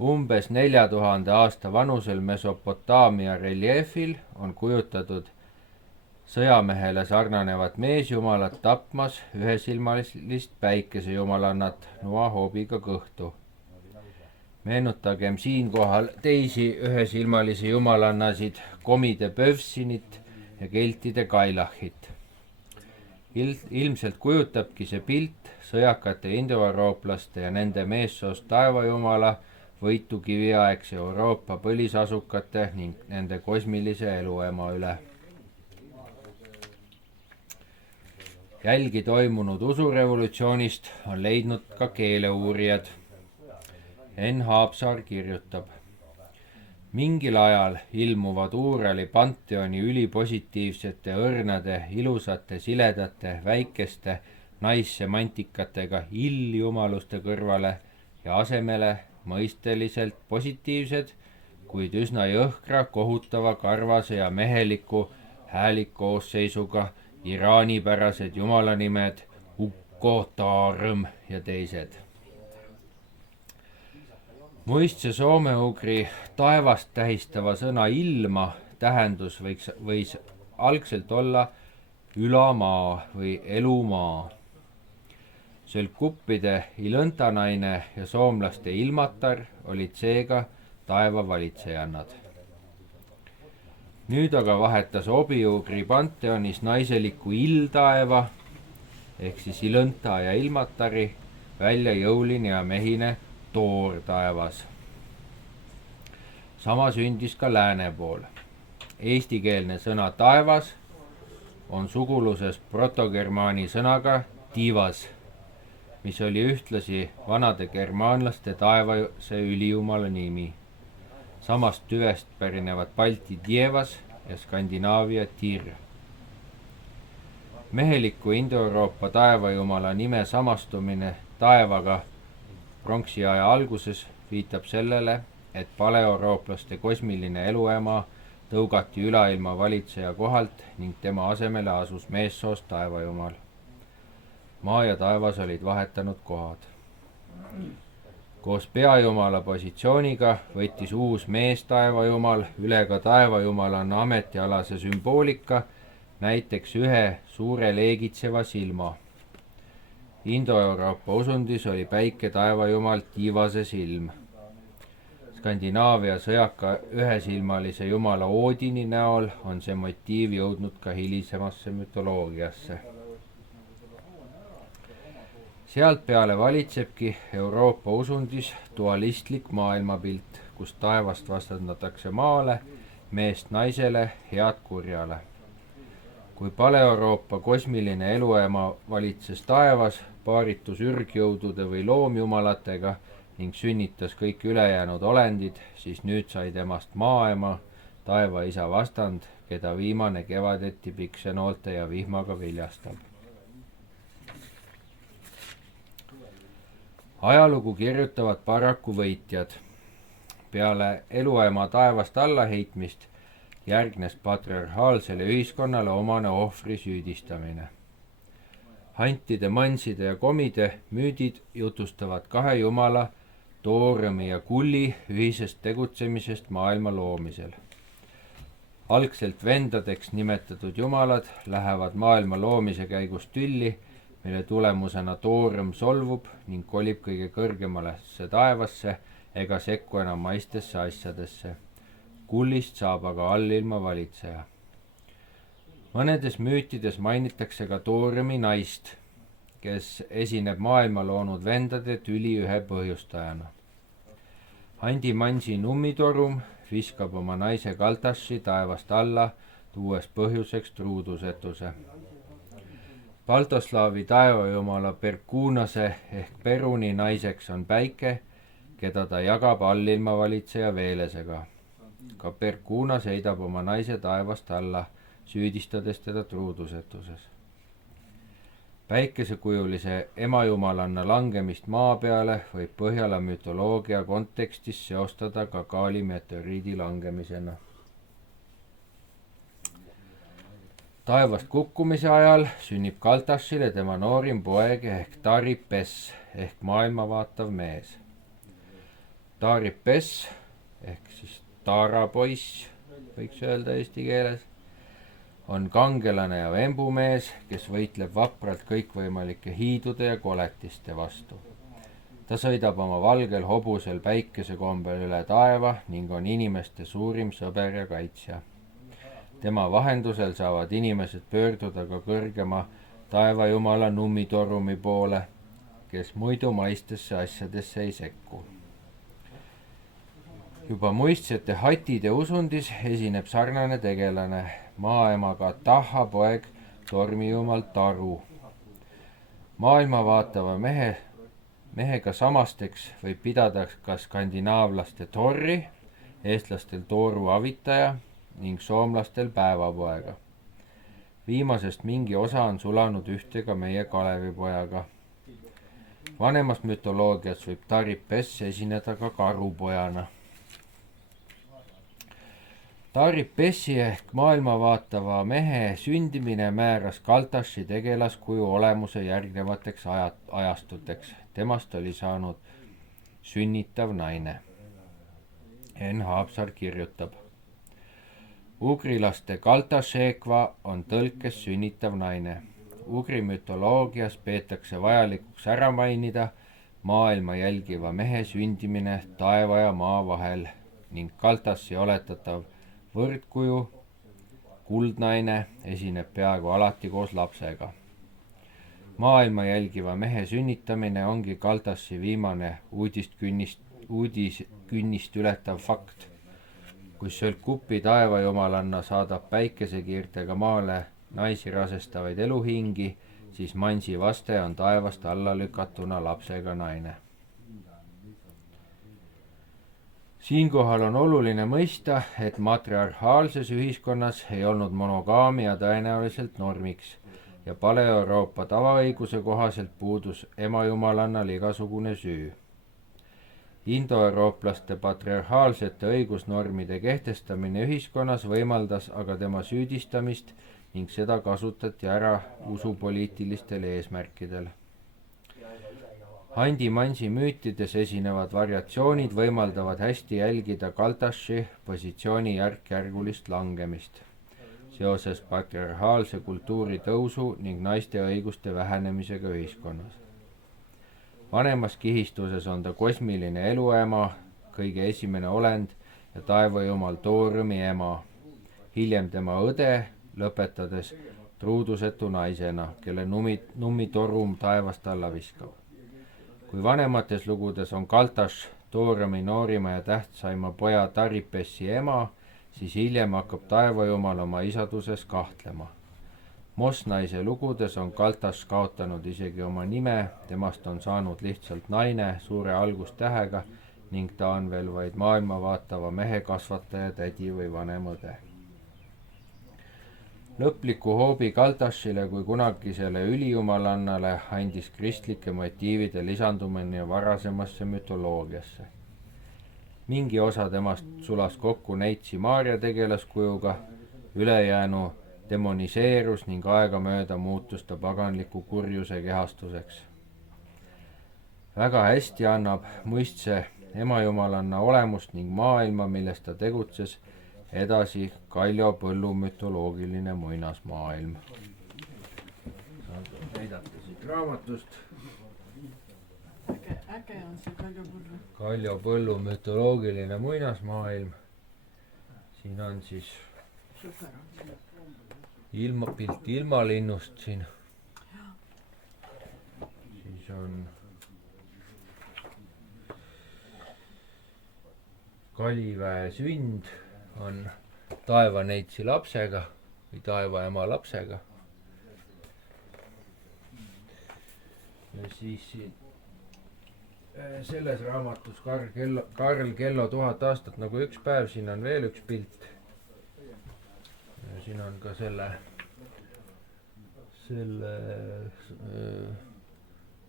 Umbes 4000 aasta vanusel Mesopotaamia reljeefil on kujutatud sõjamehele sarnanevat meesjumalat tapmas ühesilmalist päikesejumalannat noahoobiga kõhtu. Meenutagem siinkohal teisi ühesilmalisi jumalannasid, komide Pövsinit ja keltide Kailahit. Ilmselt kujutabki see pilt sõjakate indoeurooplaste ja nende meessoost taevajumala võitu kiviaegse Euroopa põlisasukate ning nende kosmilise eluema üle. Jälgi toimunud usurevolutsioonist on leidnud ka keeleuurijad. N. Haapsaar kirjutab: mingil ajal ilmuvad Uurali panteoni ülipositiivsete, õrnade, ilusate, siledate, väikeste naissemantikatega illjumaluste kõrvale ja asemele mõisteliselt positiivsed, kuid üsna jõhkra, kohutava, karvase ja meheliku häälikkoosseisuga iraanipärased jumalanimed Ukkotaarm ja teised. Muistse soome-ugri taevast tähistava sõna ilma tähendus võis algselt olla ülamaa või elumaa. Sölkuppide ilõntanaine ja soomlaste ilmatar olid seega taevavalitsejannad. Nüüd aga vahetas obiugri panteonis naiseliku iltaeva ehk siis ilõnta ja ilmatari välja jõuline ja mehine toortaevas. Sama sündis ka lääne pool. Eestikeelne sõna taevas on suguluses protogermaani sõnaga tivas, mis oli ühtlasi vanade germaanlaste taevase ülijumala nimi. Samast tüvest pärinevad Balti dievas ja Skandinaavia tir. Meheliku Indo-Euroopa taevajumala nime samastumine taevaga pronksiaja alguses viitab sellele, et paleorooplaste kosmiline eluema tõugati ülailma valitseja kohalt ning tema asemele asus meessoost taevajumal. Maa ja taevas olid vahetanud kohad. Koos peajumala positsiooniga võttis uus meestaevajumal üle ka taevajumalana ametialase sümboolika, näiteks ühe suure leegitseva silma. Indo-Euroopa usundis oli päike taevajumal tiivase silm. Skandinaavia sõjaka ühesilmalise jumala Oodini näol on see motiiv jõudnud ka hilisemasse mütoloogiasse. Sealt peale valitsebki Euroopa usundis dualistlik maailmapilt, kus taevast vastandatakse maale, meest naisele, head kurjale. Kui Pale-Euroopa kosmiline eluema valitses taevas, paaritus ürgjõudude või loomjumalatega ning sünnitas kõik ülejäänud olendid, siis nüüd sai temast maaema, taevaisa vastand, keda viimane kevadeti piksenoolte ja vihmaga viljastab. Ajalugu kirjutavad paraku võitjad. Peale eluema taevast allaheitmist järgnes patriarhaalsele ühiskonnale omane ohvri süüdistamine. Hantide, manside ja komide müüdid jutustavad kahe jumala, Tooremi ja Kulli ühisest tegutsemisest maailma loomisel. Algselt vendadeks nimetatud jumalad lähevad maailma loomise käigus tülli, mille tulemusena Toorem solvub ning kolib kõige kõrgemalasse taevasse ega sekku enam maistesse asjadesse. Kullist saab aga allilma valitseja. Mõnedes müütides mainitakse ka Tooremi naist, kes esineb maailma loonud vendade tüli ühe põhjustajana. Handi Mansi nummitorum viskab oma naise Kaltaši taevast alla, tuues põhjuseks truudusetuse. Baltoslaavi taevajumala Perkunase ehk Peruni naiseks on päike, keda ta jagab allilma valitseja Veelesega. Ka Perkunas heidab oma naise taevast alla, süüdistades teda truudusetuses. Päikesekujulise emajumalanna langemist maa peale võib Põhjala mütoloogia kontekstis seostada ka Kaali meteoriidi langemisena. Taevast kukkumise ajal sünnib Kaltašile tema noorim poeg ehk Taripes ehk maailma vaatav mees. Taripes ehk siis taarapoiss, võiks öelda eesti keeles, on kangelane ja vembumees, kes võitleb vapralt kõikvõimalike hiidude ja koletiste vastu. Ta sõidab oma valgel hobusel päikese kombel üle taeva ning on inimeste suurim sõber ja kaitsja. Tema vahendusel saavad inimesed pöörduda ka kõrgema taevajumala nummitorumi poole, kes muidu maistesse asjadesse ei sekku. Juba muistsete hatide usundis esineb sarnane tegelane, maaemaga Taha poeg, tormijumal Taru. Maailma vaatava mehega samasteks võib pidada ka skandinaavlaste Torri, eestlastel Tooru avitaja ning soomlastel päevapoega. Viimasest mingi osa on sulanud ühte ka meie Kalevipojaga. Vanemas mütoloogias võib Taripes esineda ka karupojana. Taripessi ehk maailma vaatava mehe sündimine määras Kaltaši tegelaskuju olemuse järgnevateks ajastuteks. Temast oli saanud sünnitav naine. N. Haapsaar kirjutab. Ugrilaste Kaltašekva on tõlkes sünnitav naine. Ugri mütoloogias peetakse vajalikuks ära mainida maailma jälgiva mehe sündimine taeva ja maa vahel ning Kaltaši oletatav võrdkuju, kuldnaine, esineb peaaegu alati koos lapsega. Maailma jälgiva mehe sünnitamine ongi Kaltaši viimane uudiskünnist ületav fakt. Kui Sölkupi taevajumalanna saadab päikesekiirtega maale naisi rasestavaid eluhingi, siis Mansi vaste on taevast alla lükatuna lapsega naine. Siinkohal on oluline mõista, et matriarhaalses ühiskonnas ei olnud monogaamia tõenäoliselt normiks ja Pale-Euroopa tavaõiguse kohaselt puudus emajumaalannal igasugune süü. Indoeurooplaste patriarhaalsete õigusnormide kehtestamine ühiskonnas võimaldas aga tema süüdistamist ning seda kasutati ära usupoliitilistel eesmärkidel. Handi-Mansi müütides esinevad variatsioonid võimaldavad hästi jälgida Kaltaši positsiooni järk-järgulist langemist seoses patriarhaalse kultuuri tõusu ning naiste õiguste vähenemisega ühiskonnas. Vanemas kihistuses on ta kosmiline eluema, kõige esimene olend ja taevajumal Toorumi ema, hiljem tema õde, lõpetades truudusetu naisena, kelle nummitorum taevast alla viskab. Kui vanemates lugudes on Kaltaš Toorumi noorima ja tähtsaima poja Taripessi ema, siis hiljem hakkab taevajumal oma isaduses kahtlema. Mosnaise lugudes on Kaltaš kaotanud isegi oma nime, temast on saanud lihtsalt naine suure algustähega ning ta on veel vaid maailma vaatava mehe kasvataja, tädi või vanem õde. Lõpliku hoobi Kaltašile kui kunagisele ülijumalannale andis kristlike motiivide lisandumine varasemasse mütoloogiasse. Mingi osa temast sulas kokku Neitsi Maarja tegelaskujuga, ülejäänu demoniseerus ning aegamööda muutus ta paganliku kurjuse kehastuseks. Väga hästi annab mõistse emajumalanna olemust ning maailma, milles ta tegutses, edasi Kaljo Põllu mütoloogiline muinasmaailm. Saad näidata siit raamatust. Äge on see Kaljo Põllu. Kaljo Põllu mütoloogiline muinasmaailm. Siin on siis pilt ilmalinnust siin. Siis on Kaliväe sünd on taevaneitsi lapsega või taevaema lapsega. Ja siis selles raamatus Karl Kello 1000 aastat nagu üks päev, siin on veel üks pilt. Ja siin on ka selle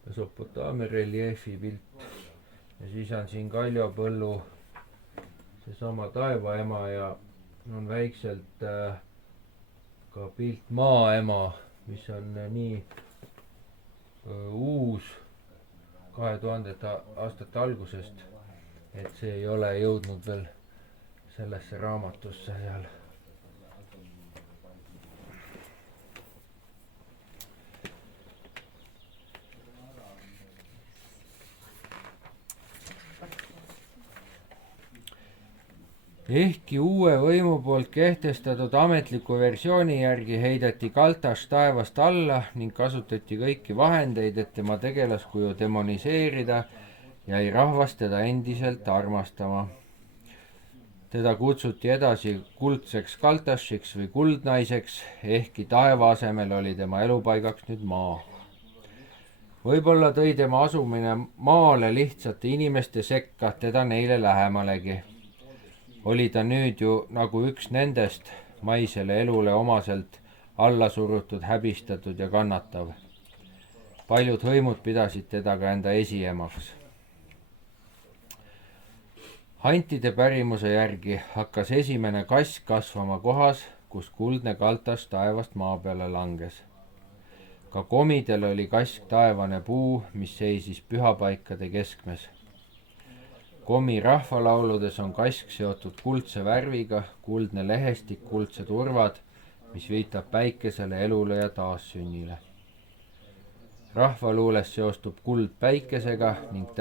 Mesopotaamia reljeefi pilt. Ja siis on siin Kaljo Põllu seesama taevaema ja on väikselt ka pilt maaema, mis on nii uus 2000 aastate algusest, et see ei ole jõudnud veel sellesse raamatusse seal. Ehkki uue võimu poolt kehtestatud ametliku versiooni järgi heideti Kaltaš taevast alla ning kasutati kõiki vahendeid, et tema tegelaskuju demoniseerida, jäi rahvas teda endiselt armastama. Teda kutsuti edasi kuldseks Kaltašiks või kuldnaiseks, ehkki taeva asemel oli tema elupaigaks nüüd maa. Võib-olla tõi tema asumine maale lihtsate inimeste sekka teda neile lähemalegi. Oli ta nüüd ju nagu üks nendest, maisele elule omaselt alla surutud, häbistatud ja kannatav. Paljud hõimud pidasid teda ka enda esiemaks. Hantide pärimuse järgi hakkas esimene kass kasvama kohas, kus kuldne Kaltaš taevast maa peale langes. Ka komidel oli kask taevane puu, mis seisis pühapaikade keskmes. Komi rahvalauludes on kask seotud kuldse värviga, kuldne lehestik, kuldsed urvad, mis viitab päikesele, elule ja taassünnile. Rahvaluules seostub kuld päikesega ning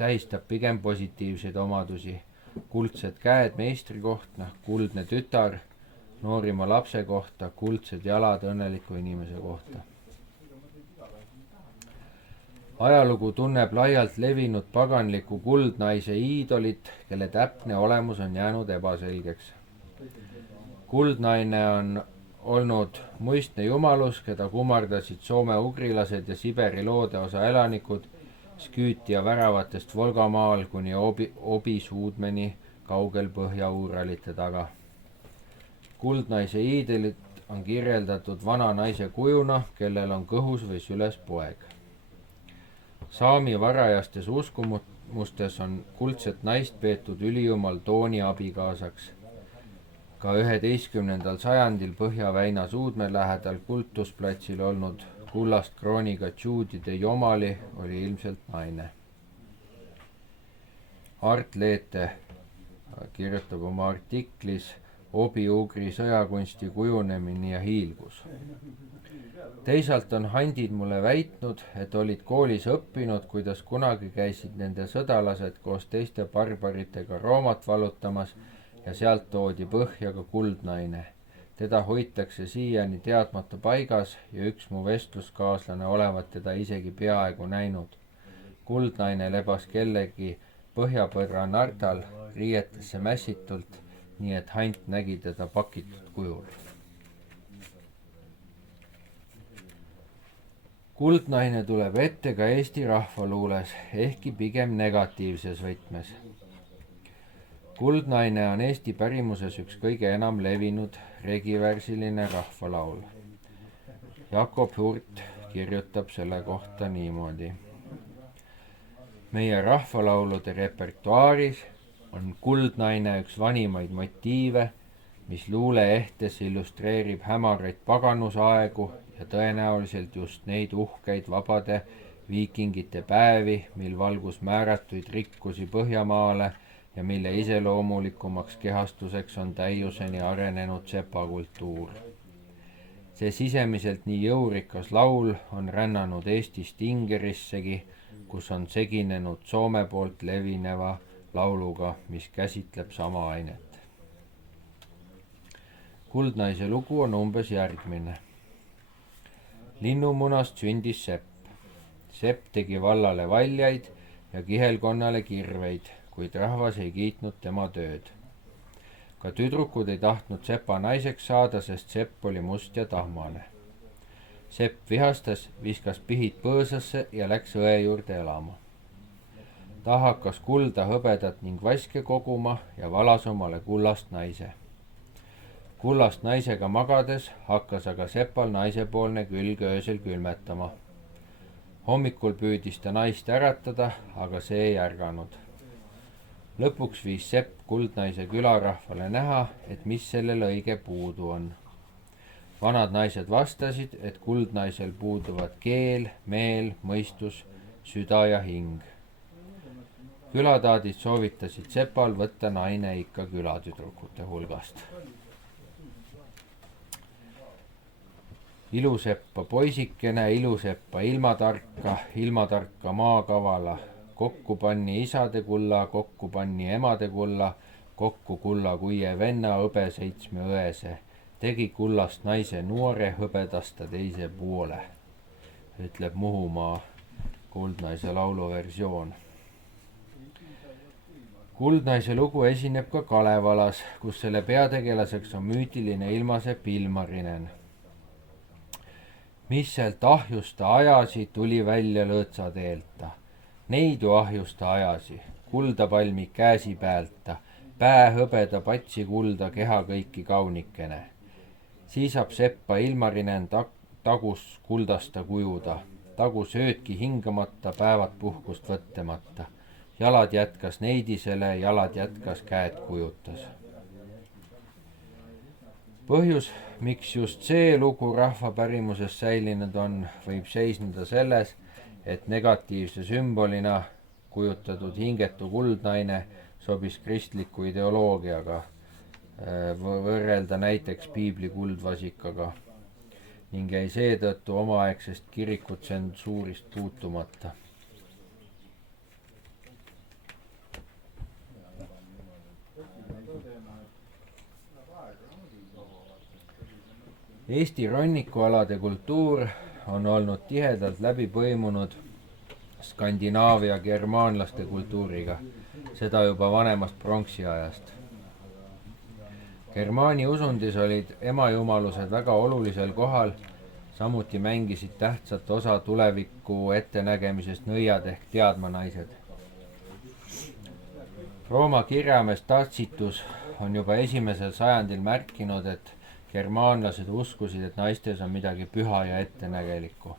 tähistab pigem positiivseid omadusi. Kuldsed käed meistri kohta, kuldne tütar, noorima lapse kohta, kuldsed jalad õnneliku inimese kohta. Ajalugu tunneb laialt levinud paganliku kuldnaise iidolit, kelle täpne olemus on jäänud ebaselgeks. Kuldnaine on olnud muistne jumalus, keda kummardasid soome-ugrilased ja Siberi loodeosa elanikud Sküütia väravatest Volgamaal kuni Obisuudmeni kaugel Põhja-Uuralite taga. Kuldnaise iidolit on kirjeldatud vana naise kujuna, kellel on kõhus või süles poeg. Saami varajastes uskumustes on kuldset naist peetud ülijumal Tooni abikaasaks. Ka 11. sajandil Põhja-Väina Suudme lähedal kultusplatsil olnud kullast krooniga Juudide jomali oli ilmselt naine. Art Leete kirjutab oma artiklis Obi-Ugri sõjakunsti kujunemine ja hiilgus. Teisalt on handid mulle väitnud, et olid koolis õppinud, kuidas kunagi käisid nende sõdalased koos teiste barbaritega Roomat vallutamas ja sealt toodi põhja ka kuldnaine. Teda hoitakse siiani teadmata paigas ja üks mu vestluskaaslane olevat teda isegi peaaegu näinud. Kuldnaine lebas kellegi põhjapõdra nardal riietesse mässitult, nii et hand nägi teda pakitud kujul. Kuldnaine tuleb ette ka Eesti rahvaluules, ehkki pigem negatiivses võtmes. Kuldnaine on Eesti pärimuses üks kõige enam levinud regivärsiline rahvalaul. Jakob Hurt kirjutab selle kohta niimoodi. Meie rahvalaulude repertuaaris on Kuldnaine üks vanimaid motiive, mis luuleehtes illustreerib hämaraid paganusaegu ja tõenäoliselt just neid uhkeid vabade viikingite päevi, mil valgus määratuid rikkusi Põhjamaale ja mille iseloomulikumaks kehastuseks on täiuseni arenenud sepakultuur. See sisemiselt nii jõurikas laul on rännanud Eestist Ingerissegi, kus on seginenud Soome poolt levineva lauluga, mis käsitleb sama ainet. Kuldnaise lugu on umbes järgmine. Linnumunast sündis Sepp. Sepp tegi vallale valjaid ja kihelkonnale kirveid, kuid rahvas ei kiitnud tema tööd. Ka tüdrukud ei tahtnud Sepa naiseks saada, sest Sepp oli must ja tahmane. Sepp vihastas, viskas pihid põõsasse ja läks õe juurde elama. Ta hakkas kulda, hõbedat ning vaske koguma ja valas omale kullast naise. Kullast naisega magades hakkas aga Sepal naisepoolne külg öösel külmetama. Hommikul püüdis ta naist äratada, aga see ei ärganud. Lõpuks viis Sepp kuldnaise külarahvale näha, et mis sellel õige puudu on. Vanad naised vastasid, et kuldnaisel puuduvad keel, meel, mõistus, süda ja hing. Külataadid soovitasid Sepal võtta naine ikka külatüdrukute hulgast. Iluseppa poisikene, iluseppa ilmatarka maakavala, kokku panni isade kulla, kokku panni emade kulla, kokku kulla kuie venna õbe 7 õese, tegi kullast naise noore hõbedasta teise poole, ütleb Muhumaa Kuldnaise laulu versioon. Kuldnaise lugu esineb ka Kalevalas, kus selle peategelaseks on müütiline ilmasepp Ilmarinen. Mis sealt ahjusta ajasi, tuli välja lõõtsa teelta. Neidu ahjusta ajasi, kuldapalmi käsi päälta, pää hõbeda patsi kulda, keha kõiki kaunikene. Siisab Seppa Ilmarinen tagus kuldasta kujuda, tagus öödki hingamata, päevad puhkust võttemata. Jalad jätkas neidisele, jalad jätkas, käed kujutas. Põhjus, miks just see lugu rahvapärimuses säilinud on, võib seisneda selles, et negatiivse sümbolina kujutatud hingetu kuldnaine sobis kristliku ideoloogiaga võrrelda näiteks piibli kuldvasikaga ning jäi seetõttu omaaegsest kirikutsensuurist puutumata. Eesti rannikualade kultuur on olnud tihedalt läbi põimunud Skandinaavia germaanlaste kultuuriga, seda juba vanemast pronksiajast. Germaani usundis olid emajumalused väga olulisel kohal, samuti mängisid tähtsat osa tuleviku ettenägemisest nõiad ehk teadmanaised. Rooma kirjamees Tacitus on juba 1. sajandil märkinud, et germaanlased uskusid, et naistes on midagi püha ja ettenägelikku.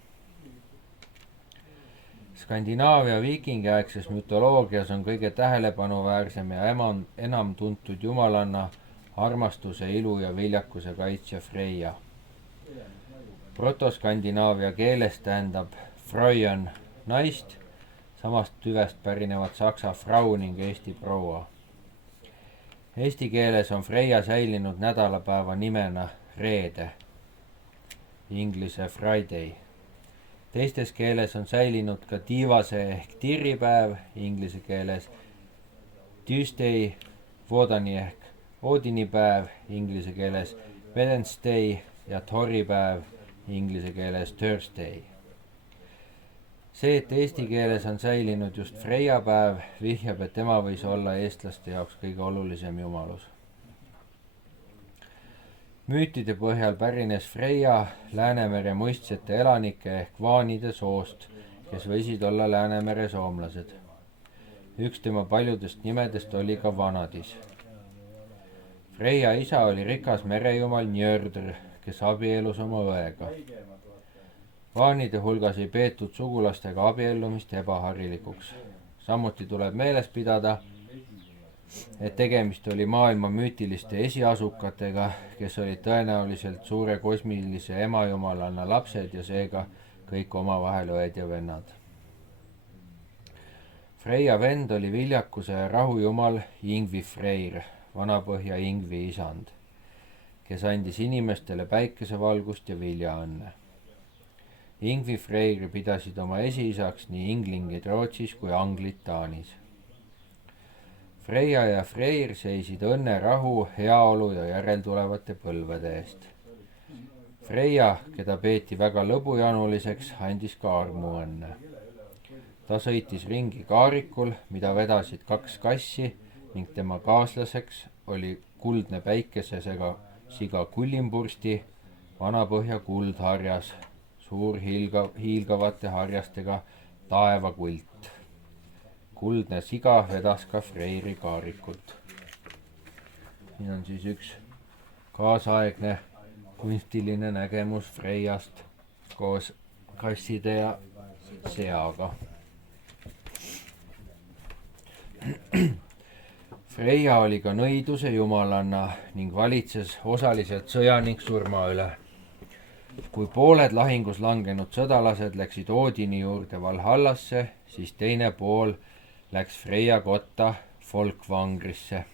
Skandinaavia viikingiaegses mütoloogias on kõige tähelepanuväärsem ja enam tuntud jumalanna armastuse, ilu ja viljakuse kaitsja Freia. Protoskandinaavia keeles tähendab Freuen naist, samast tüvest pärinevad saksa Frau ning eesti proua. Eesti keeles on Freia säilinud nädalapäeva nimena reede, inglise Friday. Teistes keeles on säilinud ka tiivase ehk tirripäev, inglise keeles Tuesday, Woodani ehk Oodinipäev, inglise keeles Wednesday ja toripäev, inglise keeles Thursday. See, et eesti keeles on säilinud just Freia päev, vihjab, et tema võis olla eestlaste jaoks kõige olulisem jumalus. Müütide põhjal pärines Freia Läänemere muistsete elanike ehk vaanide soost, kes võisid olla Läänemere soomlased. Üks tema paljudest nimedest oli ka Vanadis. Freia isa oli rikas merejumal Njördr, kes abielus oma õega. Vaanide hulgas ei peetud sugulastega abiellumist ebaharilikuks. Samuti tuleb meeles pidada, et tegemist oli maailma müütiliste esiasukatega, kes olid tõenäoliselt suure kosmilise emajumalanna lapsed ja seega kõik omavahel õed ja vennad. Freia vend oli viljakuse ja rahujumal Ingvi Freyr, Vanapõhja Ingvi isand, kes andis inimestele päikesevalgust ja viljaõnne. Ingvi Freyr pidasid oma esiisaks nii inglingid Rootsis kui anglid Taanis. Freia ja Freyr seisid õnne, rahu, heaolu ja järeltulevate põlvede eest. Freia, keda peeti väga lõbujanuliseks, andis ka armuõnne. Ta sõitis ringi kaarikul, mida vedasid 2 kassi ning tema kaaslaseks oli kuldne päikesesega siga Kullimbursti, Vanapõhja kuldharjas, suur hiilgavate harjastega taevakult. Kuldne siga vedas ka Freyri kaarikult. Siin on siis üks kaasaegne kunstiline nägemus Freiast koos kasside ja seaga. Freia oli ka nõiduse jumalanna ning valitses osaliselt sõja ning surma üle. Kui pooled lahingus langenud sõdalased läksid Oodini juurde Valhallasse, siis teine pool läks Freia kotta Folkvangrisse.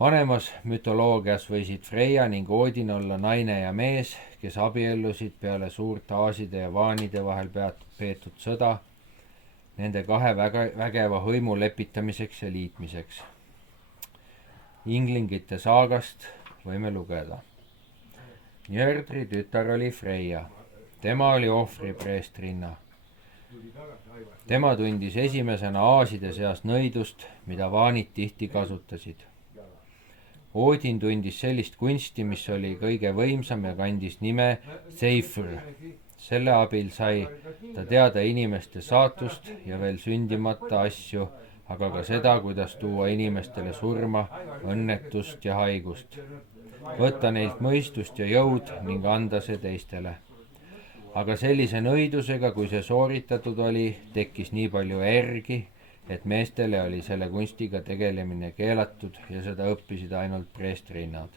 Vanemas mütoloogias võisid Freia ning Oodin olla naine ja mees, kes abiellusid peale suurt aaside ja vaanide vahel peetud sõda nende 2 vägeva hõimu lepitamiseks ja liitmiseks. Inglingite saagast võime lugeda. Njördri tütar oli Freia. Tema oli ohvripreestrinna. Tema tundis esimesena aaside seas nõidust, mida vaanid tihti kasutasid. Oodin tundis sellist kunsti, mis oli kõige võimsam ja kandis nime Seifr. Selle abil sai ta teada inimeste saatust ja veel sündimata asju, aga ka seda, kuidas tuua inimestele surma, õnnetust ja haigust. Võtta neilt mõistust ja jõud ning anda see teistele. Aga sellise nõidusega, kui see sooritatud oli, tekkis nii palju ergi, et meestele oli selle kunstiga tegelemine keelatud ja seda õppisid ainult preestrinnad.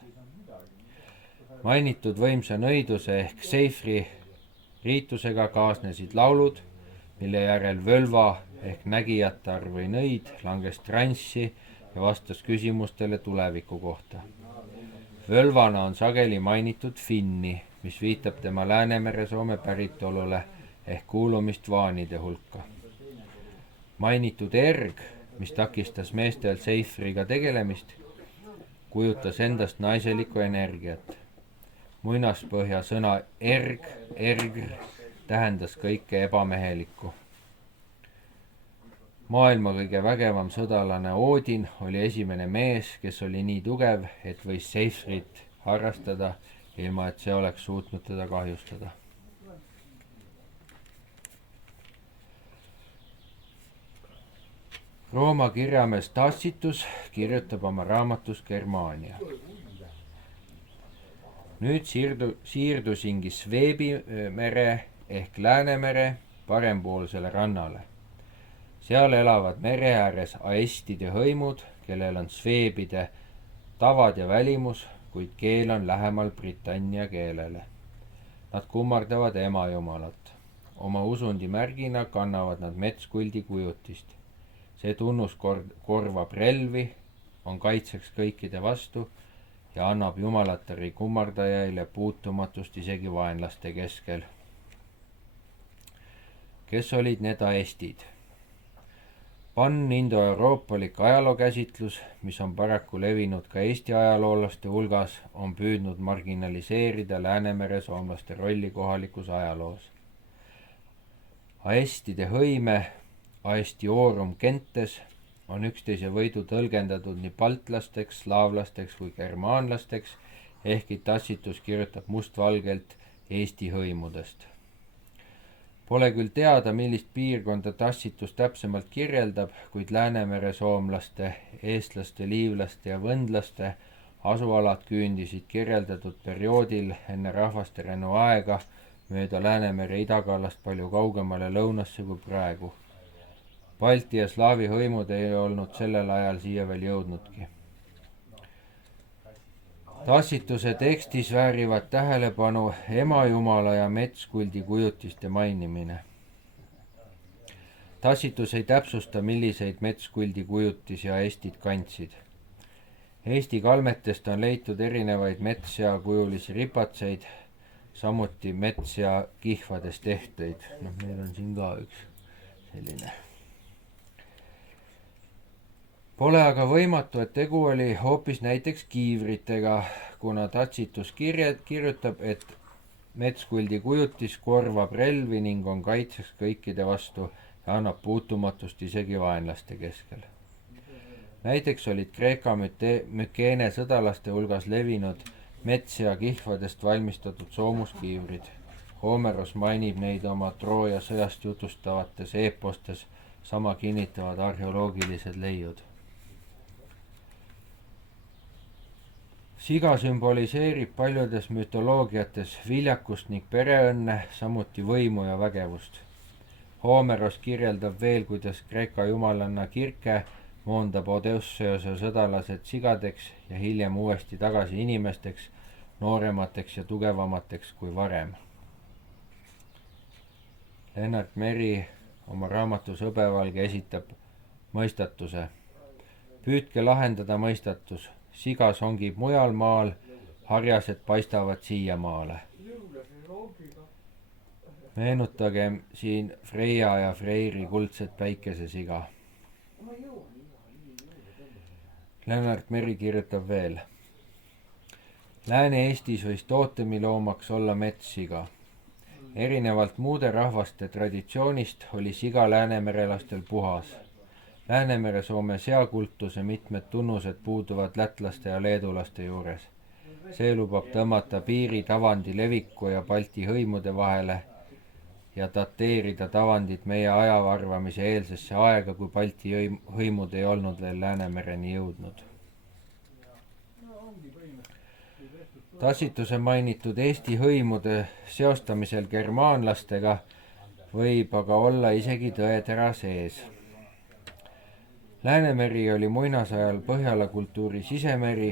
Mainitud võimsa nõiduse ehk Seifri riitusega kaasnesid laulud, mille järel völva ehk nägijatar või nõid langes transsi ja vastas küsimustele tuleviku kohta. Völvana on sageli mainitud Finni, mis viitab tema Läänemere-Soome päritolule ehk kuulumist vaanide hulka. Mainitud erg, mis takistas meestel Seifriga tegelemist, kujutas endast naiselikku energiat. Muinaspõhja sõna ergr tähendas kõike ebamehelikku. Maailma kõige vägevam sõdalane Oodin oli esimene mees, kes oli nii tugev, et võis Seifrit harrastada, ilma et see oleks suutnud teda kahjustada. Rooma kirjamees Tacitus kirjutab oma raamatus Germania. Nüüd siirdusingi Sveebi mere ehk Läänemere parempoolsele rannale. Seal elavad mere ääres aestide hõimud, kellel on sveebide tavad ja välimus, kuid keel on lähemal Britannia keelele. Nad kummardavad emajumalat. Oma usundi märgina kannavad nad metskuldi kujutist. See tunnus korvab relvi, on kaitseks kõikide vastu ja annab jumalatari kummardajaile puutumatust isegi vaenlaste keskel. Kes olid need aestid? Pan-indoeuroopalik ajalookäsitlus, mis on paraku levinud ka Eesti ajaloolaste hulgas, on püüdnud marginaliseerida Läänemere soomlaste rolli kohalikus ajaloos. Aestide hõime, aestiorum gentes, on üksteise võidu tõlgendatud nii baltlasteks, slaavlasteks kui germaanlasteks, ehkki Tacitus kirjutab mustvalgelt Eesti hõimudest. Pole küll teada, millist piirkonda Tacitus täpsemalt kirjeldab, kuid Läänemere soomlaste, eestlaste, liivlaste ja võndlaste asualad küündisid kirjeldatud perioodil enne rahvasterännu aega mööda Läänemere idakallast palju kaugemale lõunasse kui praegu. Balti ja slaavi hõimud ei olnud sellel ajal siia veel jõudnudki. Tacituse tekstis väärivad tähelepanu emajumala ja metskuldi kujutiste mainimine. Tacitus ei täpsusta, milliseid metskuldi kujutisi aestid kandsid. Eesti kalmetest on leitud erinevaid metssea-kujulisi ripatseid, samuti metssea kihvadest tehteid. Meil on siin ka üks selline. Pole aga võimatu, et tegu oli hoopis näiteks kiivritega, kuna Tacitus kirjutab, et metskuldi kujutis korvab relvi ning on kaitseks kõikide vastu ja annab puutumatust isegi vaenlaste keskel. Näiteks olid Kreeka Mükeene sõdalaste hulgas levinud metssea kihvadest valmistatud soomuskiivrid. Homeros mainib neid oma Trooja sõjast jutustavates eepostes, sama kinnitavad arheoloogilised leiud. Siga sümboliseerib paljudes mütoloogiates viljakust ning pereõnne, samuti võimu ja vägevust. Homeros kirjeldab veel, kuidas Kreeka jumalanna Kirke moondab Odysseuse sõdalased sigadeks ja hiljem uuesti tagasi inimesteks, nooremateks ja tugevamateks kui varem. Lennart Meri oma raamatus Hõbevalge esitab mõistatuse. Püüdke lahendada mõistatus. Siga songib mujal maal, harjased paistavad siiamaale. Meenutagem siin Freia ja Freyri kuldset päikesesiga. Lennart Meri kirjutab veel. Lääne-Eestis võis tootemiloomaks olla metssiga. Erinevalt muude rahvaste traditsioonist oli siga läänemerelastel puhas. Läänemere-Soome seakultuse mitmed tunnused puuduvad lätlaste ja leedulaste juures. See lubab tõmmata piiri tavandi leviku ja Balti hõimude vahele ja dateerida tavandit meie ajaarvamise eelsesse aega, kui Balti hõimud ei olnud veel Läänemereni jõudnud. Tacituse mainitud Eesti hõimude seostamisel germaanlastega võib aga olla isegi tõetera sees. Läänemeri oli muinasajal Põhjala kultuuri sisemeri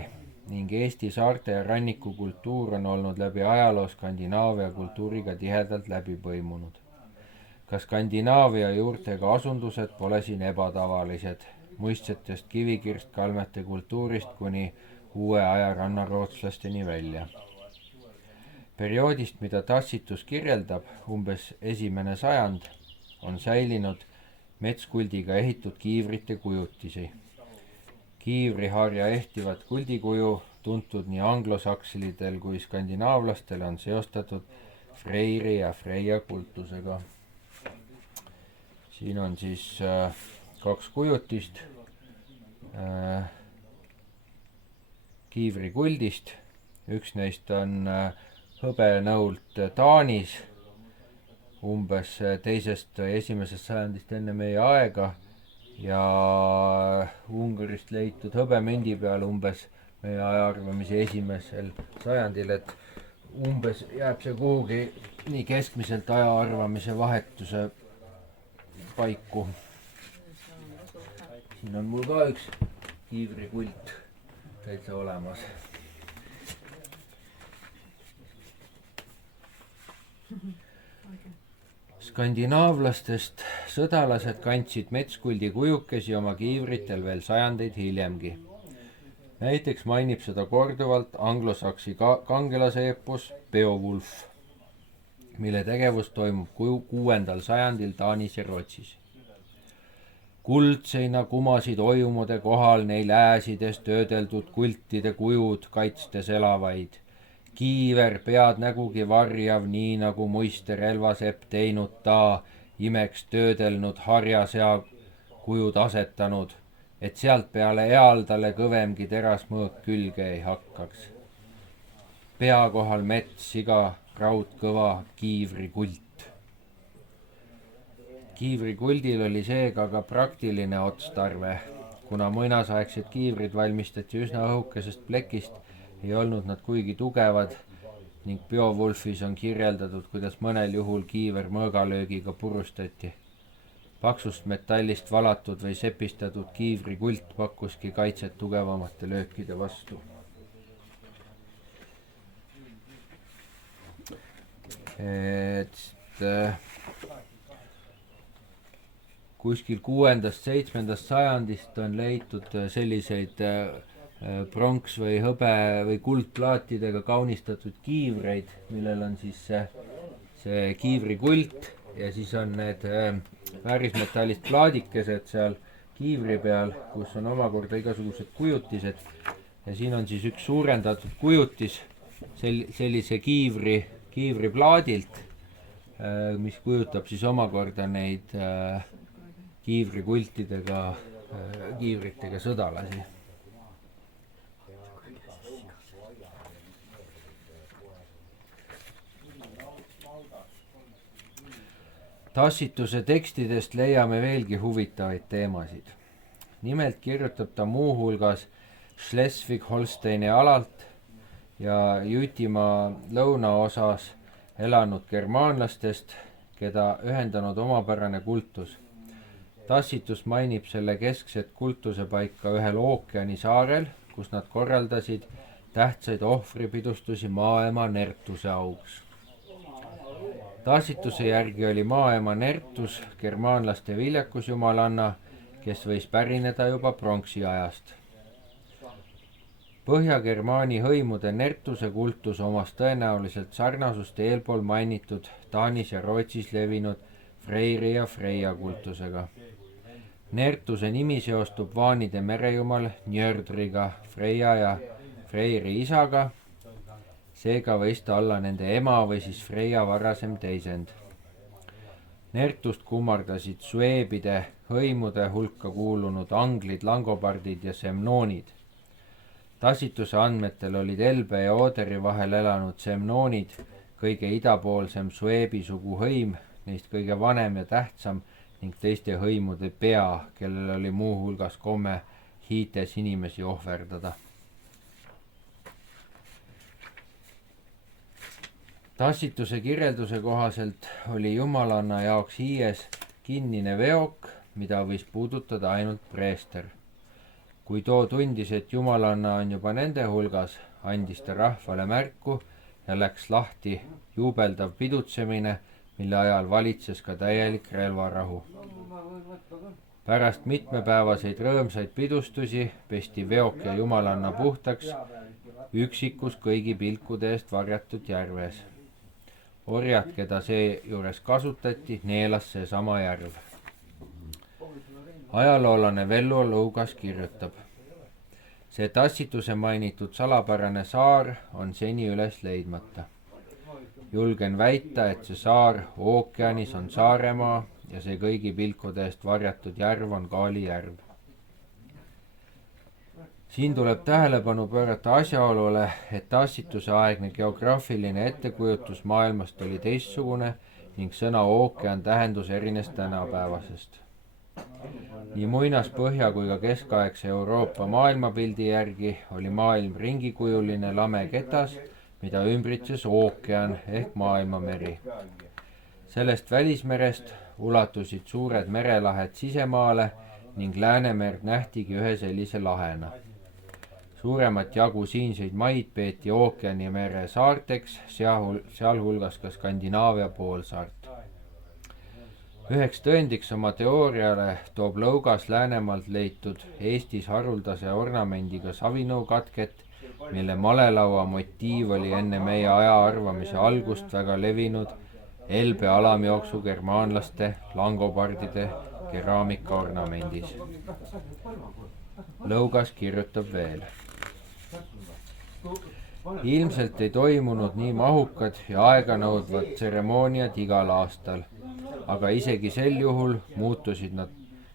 ning Eesti saarte ja ranniku kultuur on olnud läbi ajaloo Skandinaavia kultuuriga tihedalt läbi põimunud. Ka Skandinaavia juurtega asundused pole siin ebatavalised, muistsetest kivikirstkalmete kultuurist kuni uue aja rannarootslasteni välja. Perioodist, mida Tacitus kirjeldab, umbes 1. sajand, on säilinud metskuldiga ehitud kiivrite kujutisi. Kiivriharja ehtivat kuldikuju, tuntud nii anglosakslidel kui skandinaavlastel, on seostatud Freyri ja Freia kultusega. Siin on siis 2 kujutist kiivrikuldist. Üks neist on hõbenõult Taanis, umbes 1. sajandist enne meie aega ja Ungarist leitud hõbemündi peal umbes meie ajaarvamise 1. sajandil, et umbes jääb see kuhugi nii keskmiselt ajaarvamise vahetuse paiku. Siin on mul ka üks kiivrikult täitsa olemas. skandinaavlastest sõdalased kandsid metskuldi kujukesi oma kiivritel veel sajandeid hiljemgi. Näiteks mainib seda korduvalt anglosaksi kangelase eepos Beowulf, mille tegevus toimub 6. sajandil Taanis ja Rootsis. Kuldseina kumasid oimude kohal neil ääsides töödeldud kultide kujud kaitstes elavaid. Kiiver pead nägugi varjav, nii nagu muiste relvasepp teinud ta, imeks töödelnud harjasea kujud asetanud, et sealt peale ealdale kõvemgi terasmõõk külge ei hakkaks. Pea kohal mets, iga raudkõva kiivrikult. Kiivrikuldil oli seega ka praktiline otstarve, kuna muinasaegsed kiivrid valmistati üsna õhukesest plekist, ei olnud nad kuigi tugevad ning Beowulfis on kirjeldatud, kuidas mõnel juhul kiiver mõõgalöögiga purustati. Paksust metallist valatud või sepistatud kiivrikult pakkuski kaitset tugevamate löökide vastu. Kuskil 6.–7. sajandist on leitud selliseid pronks või hõbe või kuldplaatidega kaunistatud kiivreid, millel on siis see kiivrikult ja siis on need väärismetallist plaadikesed seal kiivri peal, kus on omakorda igasugused kujutised ja siin on siis üks suurendatud kujutis sellise kiivriplaadilt, mis kujutab siis omakorda neid kiivrikultidega, kiivritega sõdalasi. Tassituse tekstidest leiame veelgi huvitavaid teemasid. Nimelt kirjutab ta muuhulgas Schleswig-Holsteini alalt ja Jutimaa lõunaosas elanud germaanlastest, keda ühendanud omapärane kultus. Tassitus mainib selle keskset kultuse paika ühel ookeani saarel, kus nad korraldasid tähtsaid ohvripidustusi maaema Nertuse auks. Tassituse järgi oli maaema Nertus germaanlaste viljakusjumalanna, kes võis pärineda juba pronksiajast. Põhja-Germaani hõimude Nertuse kultus omas tõenäoliselt sarnasust eelpool mainitud Taanis ja Rootsis levinud Freyri ja Freia kultusega. Nertuse nimi seostub vaanide merejumal Njördriga, Freia ja Freyri isaga, seega võis ta olla nende ema või siis Freia varasem teisend. Nertust kummardasid sueebide hõimude hulka kuulunud anglid, langobardid ja semnoonid. Tassituse andmetel olid Elbe ja Oderi vahel elanud semnoonid kõige idapoolsem sueebi sugu hõim, neist kõige vanem ja tähtsam ning teiste hõimude pea, kellel oli muuhulgas komme hiites inimesi ohverdada. Tassituse kirjelduse kohaselt oli jumalanna jaoks hiies kinnine veok, mida võis puudutada ainult preester. Kui too tundis, et jumalanna on juba nende hulgas, andis ta rahvale märku ja läks lahti juubeldav pidutsemine, mille ajal valitses ka täielik relvarahu. Pärast mitmepäevaseid rõõmsaid pidustusi pesti veok ja jumalanna puhtaks üksikus kõigi pilkude eest varjatud järves. Orjad, keda seejuures kasutati, neelas seesama järv. Ajaloolane Vello Lõugas kirjutab: see Tassituse mainitud salapärane saar on seni üles leidmata. Julgen väita, et see saar ookeanis on Saaremaa ja see kõigi pilkude eest varjatud järv on Kaali järv. Siin tuleb tähelepanu pöörata asjaolule, et Tassituse aegne geograafiline ettekujutus maailmast oli teistsugune ning sõna ookean tähendus erines tänapäevasest. Nii muinaspõhja kui ka keskaegse Euroopa maailmapildi järgi oli maailm ringikujuline lame ketas, mida ümbritses ookean ehk maailmameri. Sellest välismerest ulatusid suured merelahed sisemaale ning Läänemerd nähtigi ühe sellise lahena. Suuremat jagu siinseid maid peeti ookeani mere saarteks, sealhulgas ka Skandinaavia poolsaart. üheks tõendiks oma teooriale toob Lõugas Läänemaalt leitud Eestis haruldase ornamendiga savinõukatket, mille malelaua motiiv oli enne meie aja arvamise algust väga levinud Elbe alamjooksu germaanlaste langopardide keraamikaornamendis. Lõugas kirjutab veel. Ilmselt ei toimunud nii mahukad ja aeganõudvad tseremooniad igal aastal, aga isegi sel juhul muutusid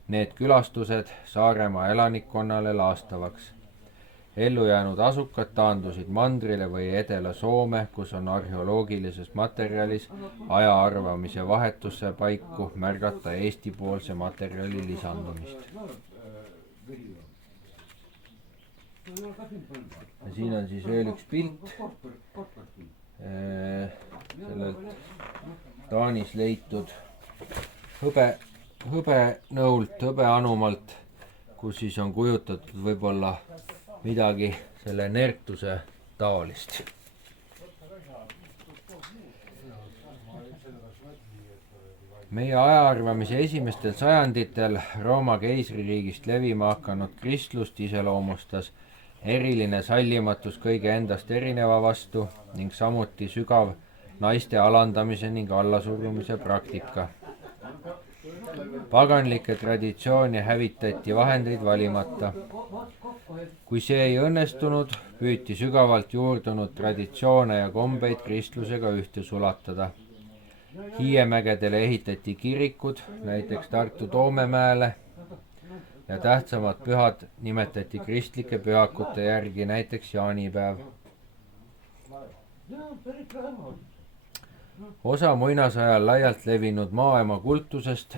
need külastused Saaremaa elanikkonnale laastavaks. Ellujäänud asukad taandusid mandrile või Edela-Soome, kus on arheoloogilises materjalis aja arvamise vahetusse paiku märgata Eesti-poolse materjali lisandumist. Ja siin on siis veel üks pilt sellelt Taanis leitud hõbenõult, hõbeanumalt, kus siis on kujutatud võib-olla midagi selle nertuse taolist. Meie ajaarvamise esimestel sajanditel Rooma keisririigist levima hakanud kristlust iseloomustas eriline sallimatus kõige endast erineva vastu ning samuti sügav naiste alandamise ning allasurumise praktika. Paganlikke traditsioone hävitati vahendeid valimata. Kui see ei õnnestunud, püüti sügavalt juurdunud traditsioone ja kombeid kristlusega ühte sulatada. Hiiemägedele ehitati kirikud, näiteks Tartu Toomemäele, ja tähtsamad pühad nimetati kristlike pühakute järgi, näiteks jaanipäev. Osa muinasajal laialt levinud maaema kultusest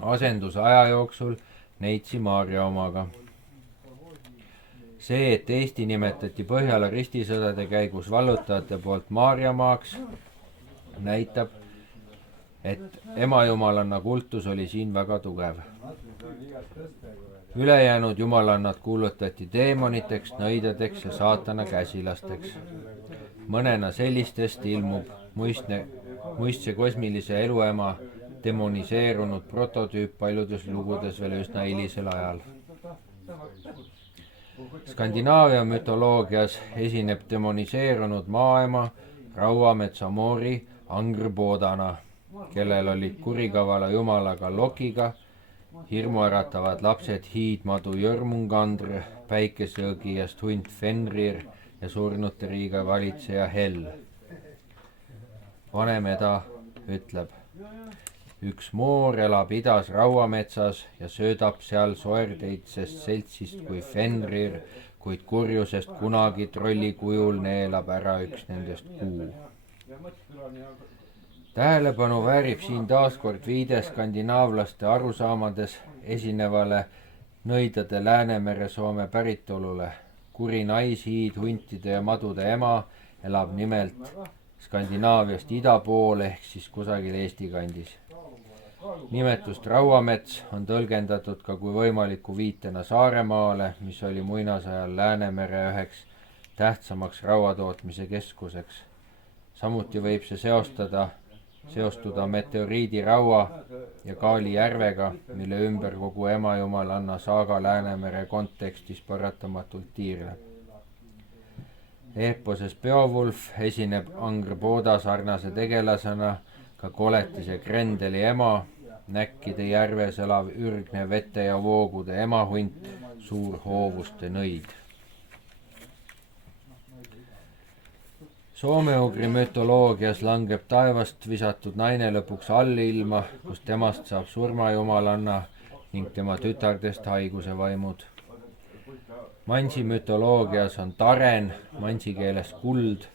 asendus aja jooksul Neitsi Maarja omaga. See, et Eesti nimetati Põhjala ristisõdade käigus vallutajate poolt Maarjamaaks, näitab, et emajumalanna kultus oli siin väga tugev. Ülejäänud jumalannad kuulutati teemoniteks, nõidadeks ja saatana käsilasteks. Mõnena sellistest ilmub muistse kosmilise eluema demoniseerunud prototüüp paljudes lugudes veel üsna hilisel ajal. Skandinaavia mütoloogias esineb demoniseerunud maaema Rauametsa Moori Angrboodana, kellel olid kurikavala jumalaga Lokiga hirmuäratavad lapsed Hiidmadu Jörmungandr, Päikesejõgijast hunt Fenrir ja surnute riiga valitseja Hell. Vanem eda ütleb, üks moor elab idas Rauametsas ja söödab seal soerdeitsest seltsist kui Fenrir, kuid kurjusest kunagi trolli kujul neelab ära üks nendest kuu. Tähelepanu väärib siin taaskord viide skandinaavlaste arusaamades esinevale nõidade Läänemere Soome päritolule. Kuri naishiid, huntide ja madude ema elab nimelt Skandinaaviast ida pool ehk siis kusagil Eesti kandis. Nimetust Rauamets on tõlgendatud ka kui võimaliku viitena Saaremaale, mis oli muinasajal Läänemere üheks tähtsamaks rauatootmise keskuseks. Samuti võib see seostuda meteoriidi Raua ja Kaali järvega, mille ümber kogu emajumalanna saaga Läänemere kontekstis paratamatult tiirleb. Eeposes Beowulf esineb Angrboda sarnase tegelasena ka koletise Grendeli ema, Näkkide järves elav ürgne vete ja voogude emahunt, suur hoovuste nõid. Soome-ugri mütoloogias langeb taevast visatud naine lõpuks allilma, kus temast saab surmajumalanna ning tema tütardest haiguse vaimud. Mansi mütoloogias on Taren, mansi keeles kuld,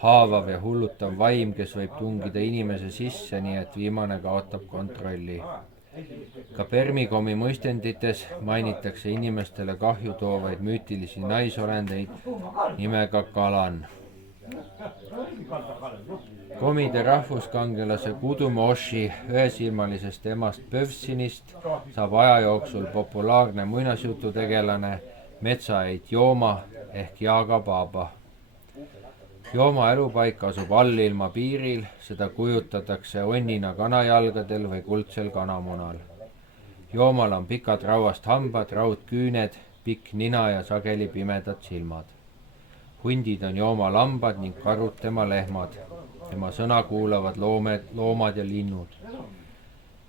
haavav ja hullutav vaim, kes võib tungida inimese sisse, nii et viimane kaotab kontrolli. Ka Permikomi mõistendites mainitakse inimestele kahju toovaid müütilisi naisolendeid nimega Kalan. Komide rahvuskangelase Kudumoshi ühesilmalisest emast Pövsinist saab aja jooksul populaarne muinasjututegelane metsaeit Jooma ehk Jaaga Baaba. Jooma elupaik asub allilma piiril, seda kujutatakse onnina kanajalgadel või kuldsel kanamunal. Joomal on pikad rauast hambad, raudküüned, pikk nina ja sageli pimedad silmad. Hundid on Jooma lambad ning karud tema lehmad. Tema sõna kuulavad loomad ja linnud.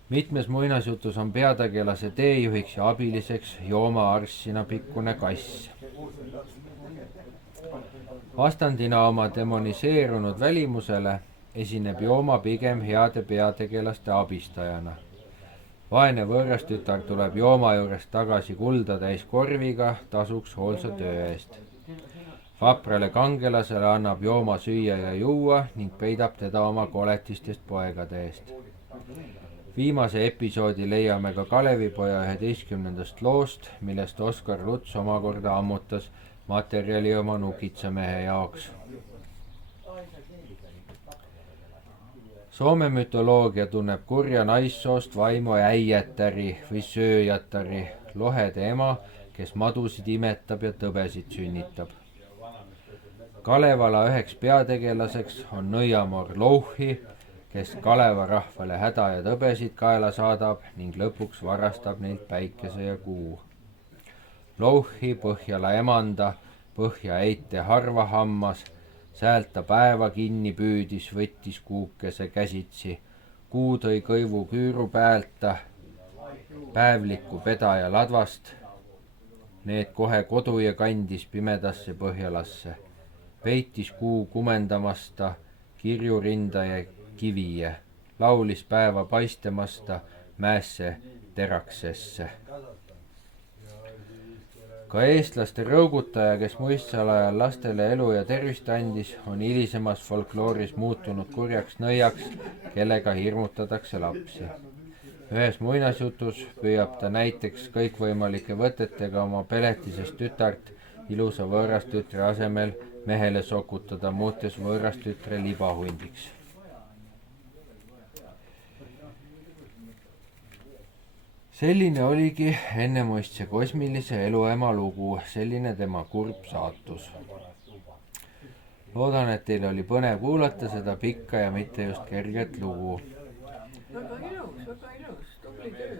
Mitmes muinasjutus on peategelase teejuhiks ja abiliseks Jooma arssina pikkune kass. Vastandina oma demoniseerunud välimusele esineb Jooma pigem heade peategelaste abistajana. Vaene võõrastütar tuleb Jooma juurest tagasi kulda täis korviga tasuks hoolsa töö eest. Vaprale kangelasele annab Jooma süüa ja juua ning peidab teda oma koletistest poegade eest. Viimase episoodi leiame ka Kalevipoja 11. loost, millest Oskar Luts omakorda ammutas materjali oma nukitsamehe jaoks. Soome mütoloogia tunneb kurja naissoost vaimu äietari või sööjatari, lohede ema, kes madusid imetab ja tõbesid sünnitab. Kalevala üheks peategelaseks on nõiamoor Louhi, kes Kaleva rahvale häda ja tõbesid kaela saadab ning lõpuks varastab neilt päikese ja kuu. Louhi, Põhjala emanda, põhja eite harva hammas, säält ta päeva kinni püüdis, võttis kuukese käsitsi, kuu tõi kõivu küüru päälta, päevlikku peda ja ladvast, need kohe kodu ja kandis pimedasse Põhjalasse, peitis kuu kumendamasta, kirju rinda ja kivie, laulis päeva paistemasta mäesse teraksesse. Ka eestlaste rõugutaja, kes muistsal ajal lastele elu ja tervist andis, on hilisemas folklooris muutunud kurjaks nõiaks, kellega hirmutatakse lapsi. Ühes muinasjutus püüab ta näiteks kõikvõimalike võtetega oma peletisest tütart ilusa võõrastütre asemel mehele sokutada, muutes võõrastütre libahundiks. Selline oligi ennemuistse kosmilise eluema lugu, selline tema kurb saatus. Loodan, et teil oli põnev kuulata seda pikka ja mitte just kerget lugu. väga ilus, tubli töö.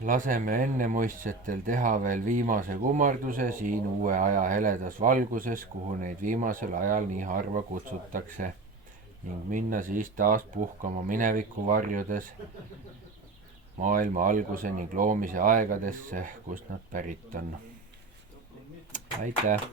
Laseme ennemuistsetel teha veel viimase kummarduse siin uue aja heledas valguses, kuhu neid viimasel ajal nii harva kutsutakse, ning minna siis taas puhkama mineviku varjudes, maailma alguse ning loomise aegadesse, kust nad pärit on. Aitäh!